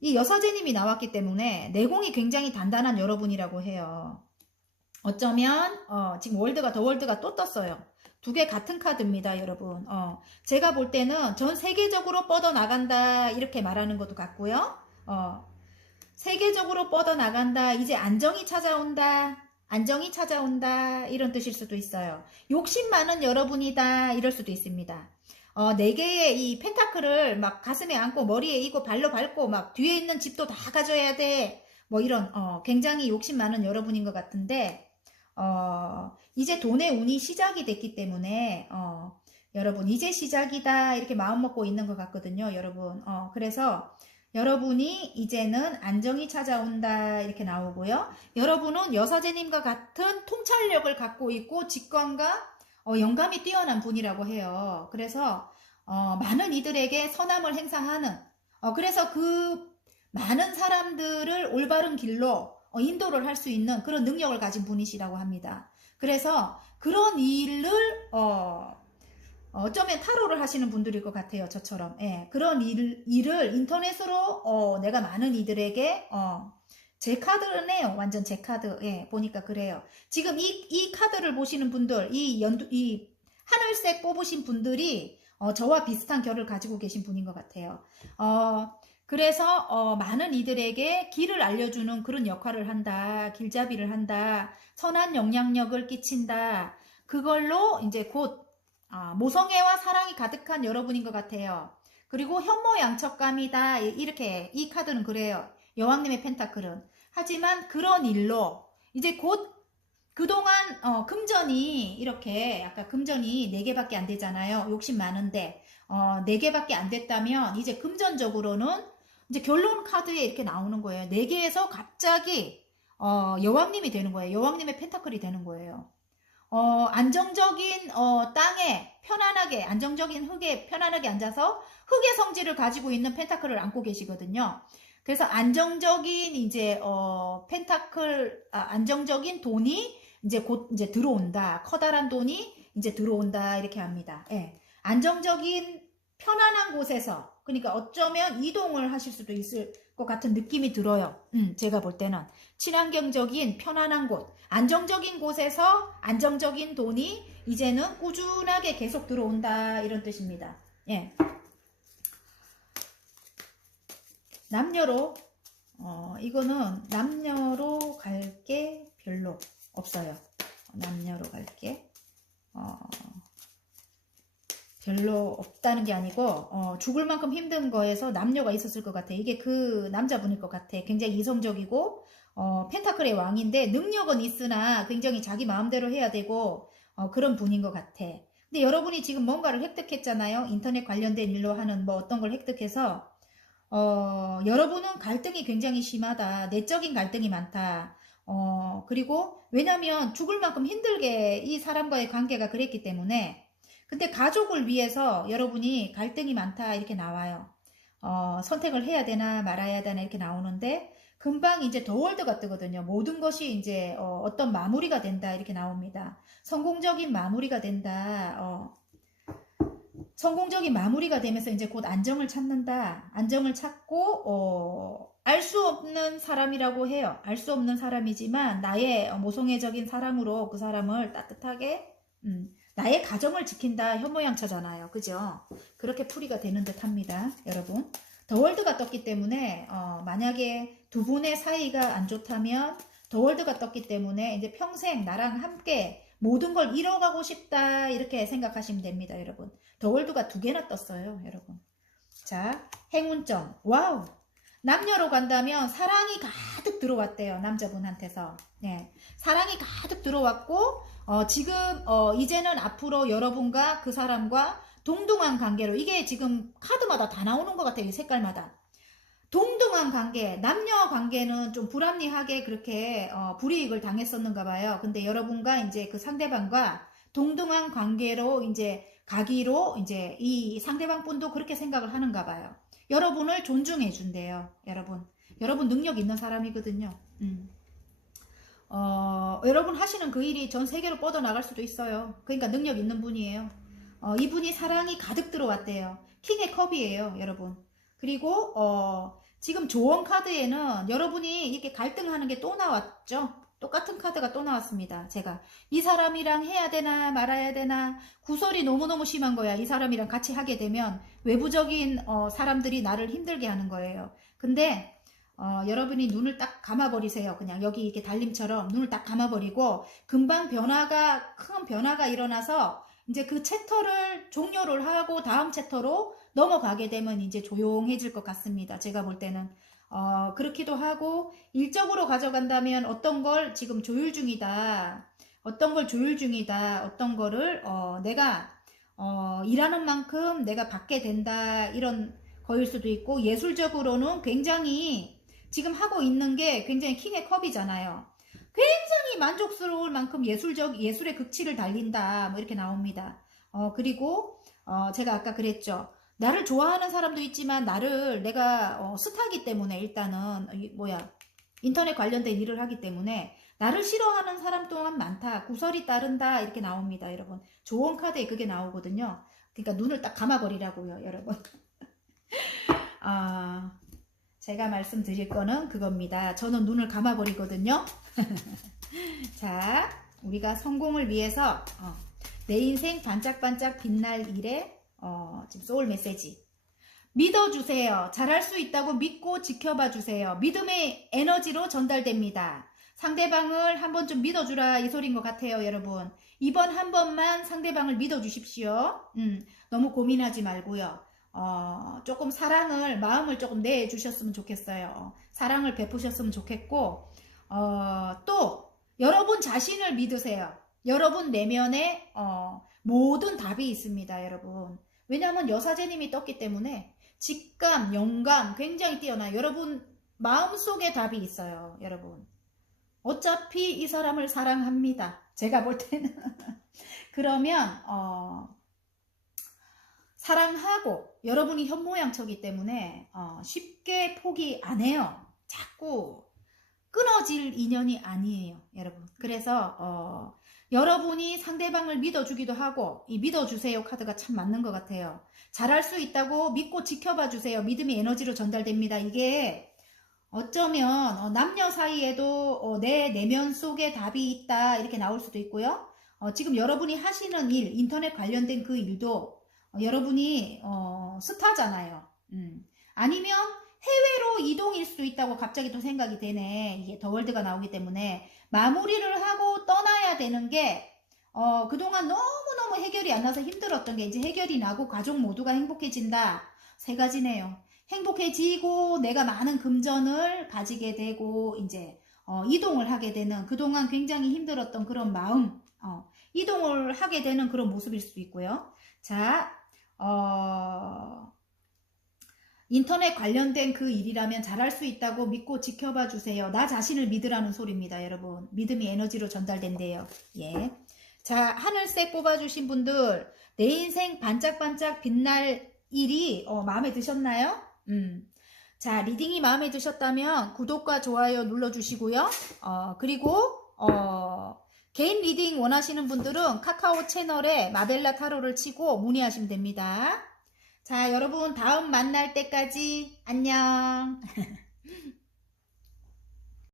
이 여사제님이 나왔기 때문에 내공이 굉장히 단단한 여러분이라고 해요. 어쩌면 지금 더 월드가 또 떴어요. 두 개 같은 카드입니다, 여러분. 제가 볼 때는 전 세계적으로 뻗어나간다 이렇게 말하는 것도 같고요. 세계적으로 뻗어나간다. 이제 안정이 찾아온다. 안정이 찾아온다. 이런 뜻일 수도 있어요. 욕심 많은 여러분이다. 이럴 수도 있습니다. 네 개의 이 펜타클을 막 가슴에 안고 머리에 이고 발로 밟고 막 뒤에 있는 집도 다 가져야 돼. 뭐 이런 굉장히 욕심 많은 여러분인 것 같은데 이제 돈의 운이 시작이 됐기 때문에 여러분 이제 시작이다 이렇게 마음 먹고 있는 것 같거든요. 여러분 그래서 여러분이 이제는 안정이 찾아온다 이렇게 나오고요. 여러분은 여사제님과 같은 통찰력을 갖고 있고 직관과 영감이 뛰어난 분이라고 해요. 그래서 많은 이들에게 선함을 행사하는 그래서 그 많은 사람들을 올바른 길로 인도를 할 수 있는 그런 능력을 가진 분이시라고 합니다. 그래서 그런 일을 어쩌면 타로를 하시는 분들일 것 같아요. 저처럼. 예, 그런 일을 인터넷으로 내가 많은 이들에게 제 카드네요. 완전 제 카드. 예, 보니까 그래요. 지금 이 카드를 보시는 분들, 이 하늘색 뽑으신 분들이 저와 비슷한 결을 가지고 계신 분인 것 같아요. 그래서 많은 이들에게 길을 알려주는 그런 역할을 한다. 길잡이를 한다. 선한 영향력을 끼친다. 그걸로 이제 곧 모성애와 사랑이 가득한 여러분인 것 같아요. 그리고 현모양처감이다. 이렇게 이 카드는 그래요. 여왕님의 펜타클은. 하지만 그런 일로 이제 곧 그동안 금전이 이렇게 아까 금전이 4개밖에 안 되잖아요. 욕심 많은데 4개밖에 안 됐다면 이제 금전적으로는 이제 결론 카드에 이렇게 나오는 거예요. 4개에서 갑자기 여왕님이 되는 거예요. 여왕님의 펜타클이 되는 거예요. 안정적인 땅에 편안하게 안정적인 흙에 편안하게 앉아서 흙의 성질을 가지고 있는 펜타클을 안고 계시거든요. 그래서 안정적인 이제 펜타클 안정적인 돈이 이제 곧 이제 들어온다. 커다란 돈이 이제 들어온다 이렇게 합니다. 예. 안정적인 편안한 곳에서 그러니까 어쩌면 이동을 하실 수도 있을 것 같은 느낌이 들어요. 제가 볼 때는 친환경적인 편안한 곳, 안정적인 곳에서 안정적인 돈이 이제는 꾸준하게 계속 들어온다 이런 뜻입니다. 예. 남녀로 이거는 남녀로 갈 게 별로 없어요. 남녀로 갈 게 별로 없다는 게 아니고 죽을 만큼 힘든 거에서 남녀가 있었을 것 같아. 이게 그 남자분일 것 같아. 굉장히 이성적이고 펜타클의 왕인데 능력은 있으나 굉장히 자기 마음대로 해야 되고 그런 분인 것 같아. 근데 여러분이 지금 뭔가를 획득했잖아요. 인터넷 관련된 일로 하는 뭐 어떤 걸 획득해서 여러분은 갈등이 굉장히 심하다. 내적인 갈등이 많다. 그리고 왜냐면 죽을 만큼 힘들게 이 사람과의 관계가 그랬기 때문에 근데 가족을 위해서 여러분이 갈등이 많다 이렇게 나와요. 선택을 해야 되나 말아야 되나 이렇게 나오는데 금방 이제 더 월드가 뜨거든요. 모든 것이 이제 어떤 마무리가 된다 이렇게 나옵니다. 성공적인 마무리가 된다. 성공적인 마무리가 되면서 이제 곧 안정을 찾는다. 안정을 찾고 알 수 없는 사람이라고 해요. 알 수 없는 사람이지만 나의 모성애적인 사랑으로 그 사람을 따뜻하게 나의 가정을 지킨다 현모양처잖아요. 그죠? 그렇게 풀이가 되는 듯 합니다. 여러분. 더 월드가 떴기 때문에 만약에 두 분의 사이가 안 좋다면 더 월드가 떴기 때문에 이제 평생 나랑 함께 모든 걸 이뤄가고 싶다 이렇게 생각하시면 됩니다. 여러분. 더 월드가 2개나 떴어요. 여러분. 자, 행운점. 와우. 남녀로 간다면 사랑이 가득 들어왔대요. 남자분한테서. 네. 사랑이 가득 들어왔고, 지금, 이제는 앞으로 여러분과 그 사람과 동등한 관계로, 이게 지금 카드마다 다 나오는 것 같아요. 이 색깔마다. 동등한 관계, 남녀 관계는 좀 불합리하게 그렇게, 불이익을 당했었는가 봐요. 근데 여러분과 이제 그 상대방과 동등한 관계로 이제 가기로 이제 이 상대방 분도 그렇게 생각을 하는가 봐요. 여러분을 존중해 준대요. 여러분 능력 있는 사람이거든요. 여러분 하시는 그 일이 전 세계로 뻗어나갈 수도 있어요. 그러니까 능력 있는 분이에요. 이분이 사랑이 가득 들어왔대요. 킹의 컵이에요, 여러분. 그리고 지금 조언 카드에는 여러분이 이렇게 갈등하는 게 또 나왔죠. 똑같은 카드가 또 나왔습니다. 제가 이 사람이랑 해야 되나 말아야 되나 구설이 너무너무 심한 거야. 이 사람이랑 같이 하게 되면 외부적인 사람들이 나를 힘들게 하는 거예요. 근데 여러분이 눈을 딱 감아버리세요. 그냥 여기 이렇게 달림처럼 눈을 딱 감아버리고 금방 큰 변화가 일어나서 이제 그 챕터를 종료를 하고 다음 챕터로 넘어가게 되면 이제 조용해질 것 같습니다. 제가 볼 때는 그렇기도 하고 일적으로 가져간다면 어떤 걸 지금 조율 중이다. 어떤 걸 조율 중이다. 어떤 거를 내가 일하는 만큼 내가 받게 된다. 이런 거일 수도 있고 예술적으로는 굉장히 지금 하고 있는 게 굉장히 킹의 컵이잖아요. 굉장히 만족스러울 만큼 예술의 극치를 달린다. 뭐 이렇게 나옵니다. 그리고 제가 아까 그랬죠. 나를 좋아하는 사람도 있지만 내가 스타기 때문에 일단은 인터넷 관련된 일을 하기 때문에 나를 싫어하는 사람 또한 많다. 구설이 따른다. 이렇게 나옵니다. 여러분. 조언 카드에 그게 나오거든요. 그러니까 눈을 딱 감아버리라고요. 여러분. 제가 말씀드릴 거는 그겁니다. 저는 눈을 감아버리거든요. 자, 우리가 성공을 위해서 내 인생 반짝반짝 빛날 일에 지금 소울 메시지 믿어주세요. 잘할 수 있다고 믿고 지켜봐 주세요. 믿음의 에너지로 전달됩니다. 상대방을 한번 좀 믿어주라 이 소리인 것 같아요. 여러분 이번 한 번만 상대방을 믿어주십시오. 너무 고민하지 말고요. 조금 마음을 조금 내주셨으면 좋겠어요. 사랑을 베푸셨으면 좋겠고 또 여러분 자신을 믿으세요. 여러분 내면에 모든 답이 있습니다. 여러분 왜냐하면 여사제님이 떴기 때문에 직감, 영감 굉장히 뛰어나요. 여러분 마음속에 답이 있어요. 여러분 어차피 이 사람을 사랑합니다. 제가 볼 때는 그러면 사랑하고 여러분이 현모양처기 때문에 쉽게 포기 안 해요. 자꾸 끊어질 인연이 아니에요. 여러분 그래서 여러분이 상대방을 믿어주기도 하고 이 믿어주세요 카드가 참 맞는 것 같아요. 잘할 수 있다고 믿고 지켜봐 주세요. 믿음이 에너지로 전달됩니다. 이게 어쩌면 남녀 사이에도 내 내면 속에 답이 있다 이렇게 나올 수도 있고요. 지금 여러분이 하시는 일 인터넷 관련된 그 일도 여러분이 스타잖아요. 아니면 해외로 이동일 수도 있다고 갑자기 또 생각이 되네. 이게 더 월드가 나오기 때문에 마무리를 하고 떠나야 되는 게 그동안 너무너무 해결이 안 나서 힘들었던 게 이제 해결이 나고 가족 모두가 행복해진다. 세 가지네요. 행복해지고 내가 많은 금전을 가지게 되고 이제 이동을 하게 되는 그동안 굉장히 힘들었던 그런 마음 이동을 하게 되는 그런 모습일 수도 있고요. 자 인터넷 관련된 그 일이라면 잘할 수 있다고 믿고 지켜봐 주세요. 나 자신을 믿으라는 소리입니다. 여러분 믿음이 에너지로 전달된대요. 예. 자 하늘색 뽑아주신 분들 내 인생 반짝반짝 빛날 일이 마음에 드셨나요? 자 리딩이 마음에 드셨다면 구독과 좋아요 눌러주시고요. 그리고 개인 리딩 원하시는 분들은 카카오 채널에 마벨라 타로를 치고 문의하시면 됩니다. 자 여러분 다음 만날 때까지 안녕.